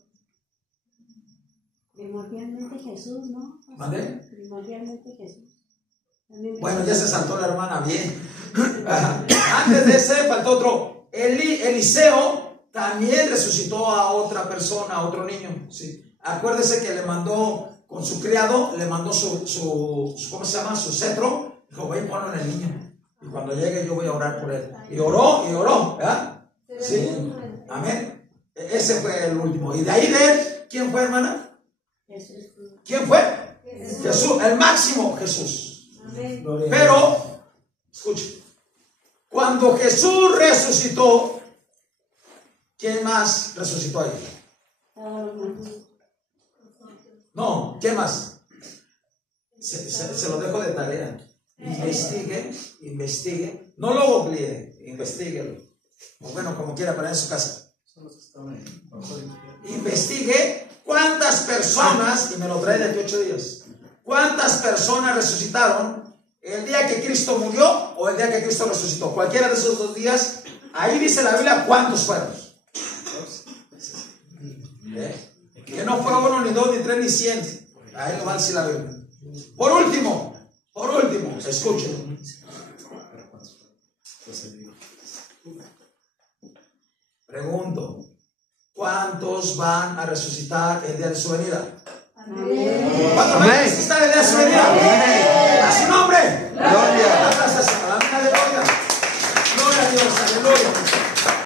Primordialmente Jesús, ¿no? ¿Mande? Primordialmente Jesús. Bueno, ya se saltó la hermana bien. Antes de ese faltó otro. Eliseo también resucitó a otra persona, a otro niño. Sí. Acuérdese que le mandó con su criado, le mandó su ¿cómo se llama? Su cetro. Dijo, voy a ponerlo en el niño. Y cuando llegue yo voy a orar por él. Y oró, ¿verdad? Sí. Amén. Ese fue el último. Y de ahí de él, ¿quién fue, hermana? ¿Quién fue? Jesús, el máximo Jesús. Amén. Pero, escuche, cuando Jesús resucitó, ¿quién más resucitó ahí? No, ¿quién más? Se lo dejo de tarea. Investigue. No lo googlee, investiguelo. O bueno, como quiera, para en su casa. Investigue cuántas personas, y me lo trae de aquí 8 días, cuántas personas resucitaron el día que Cristo murió o el día que Cristo resucitó. Cualquiera de esos 2 días, ahí dice la Biblia cuántos fueron. Que no fue 1, ni 2, ni 3, ni 100. Ahí lo va a decir la Biblia. Por último, Por último, escuchen. Pregunto, ¿cuántos van a resucitar el día de su venida? Amén. ¿Cuántos van a resucitar el día de su venida? Amén. A su nombre. Gloria. Gloria a Dios.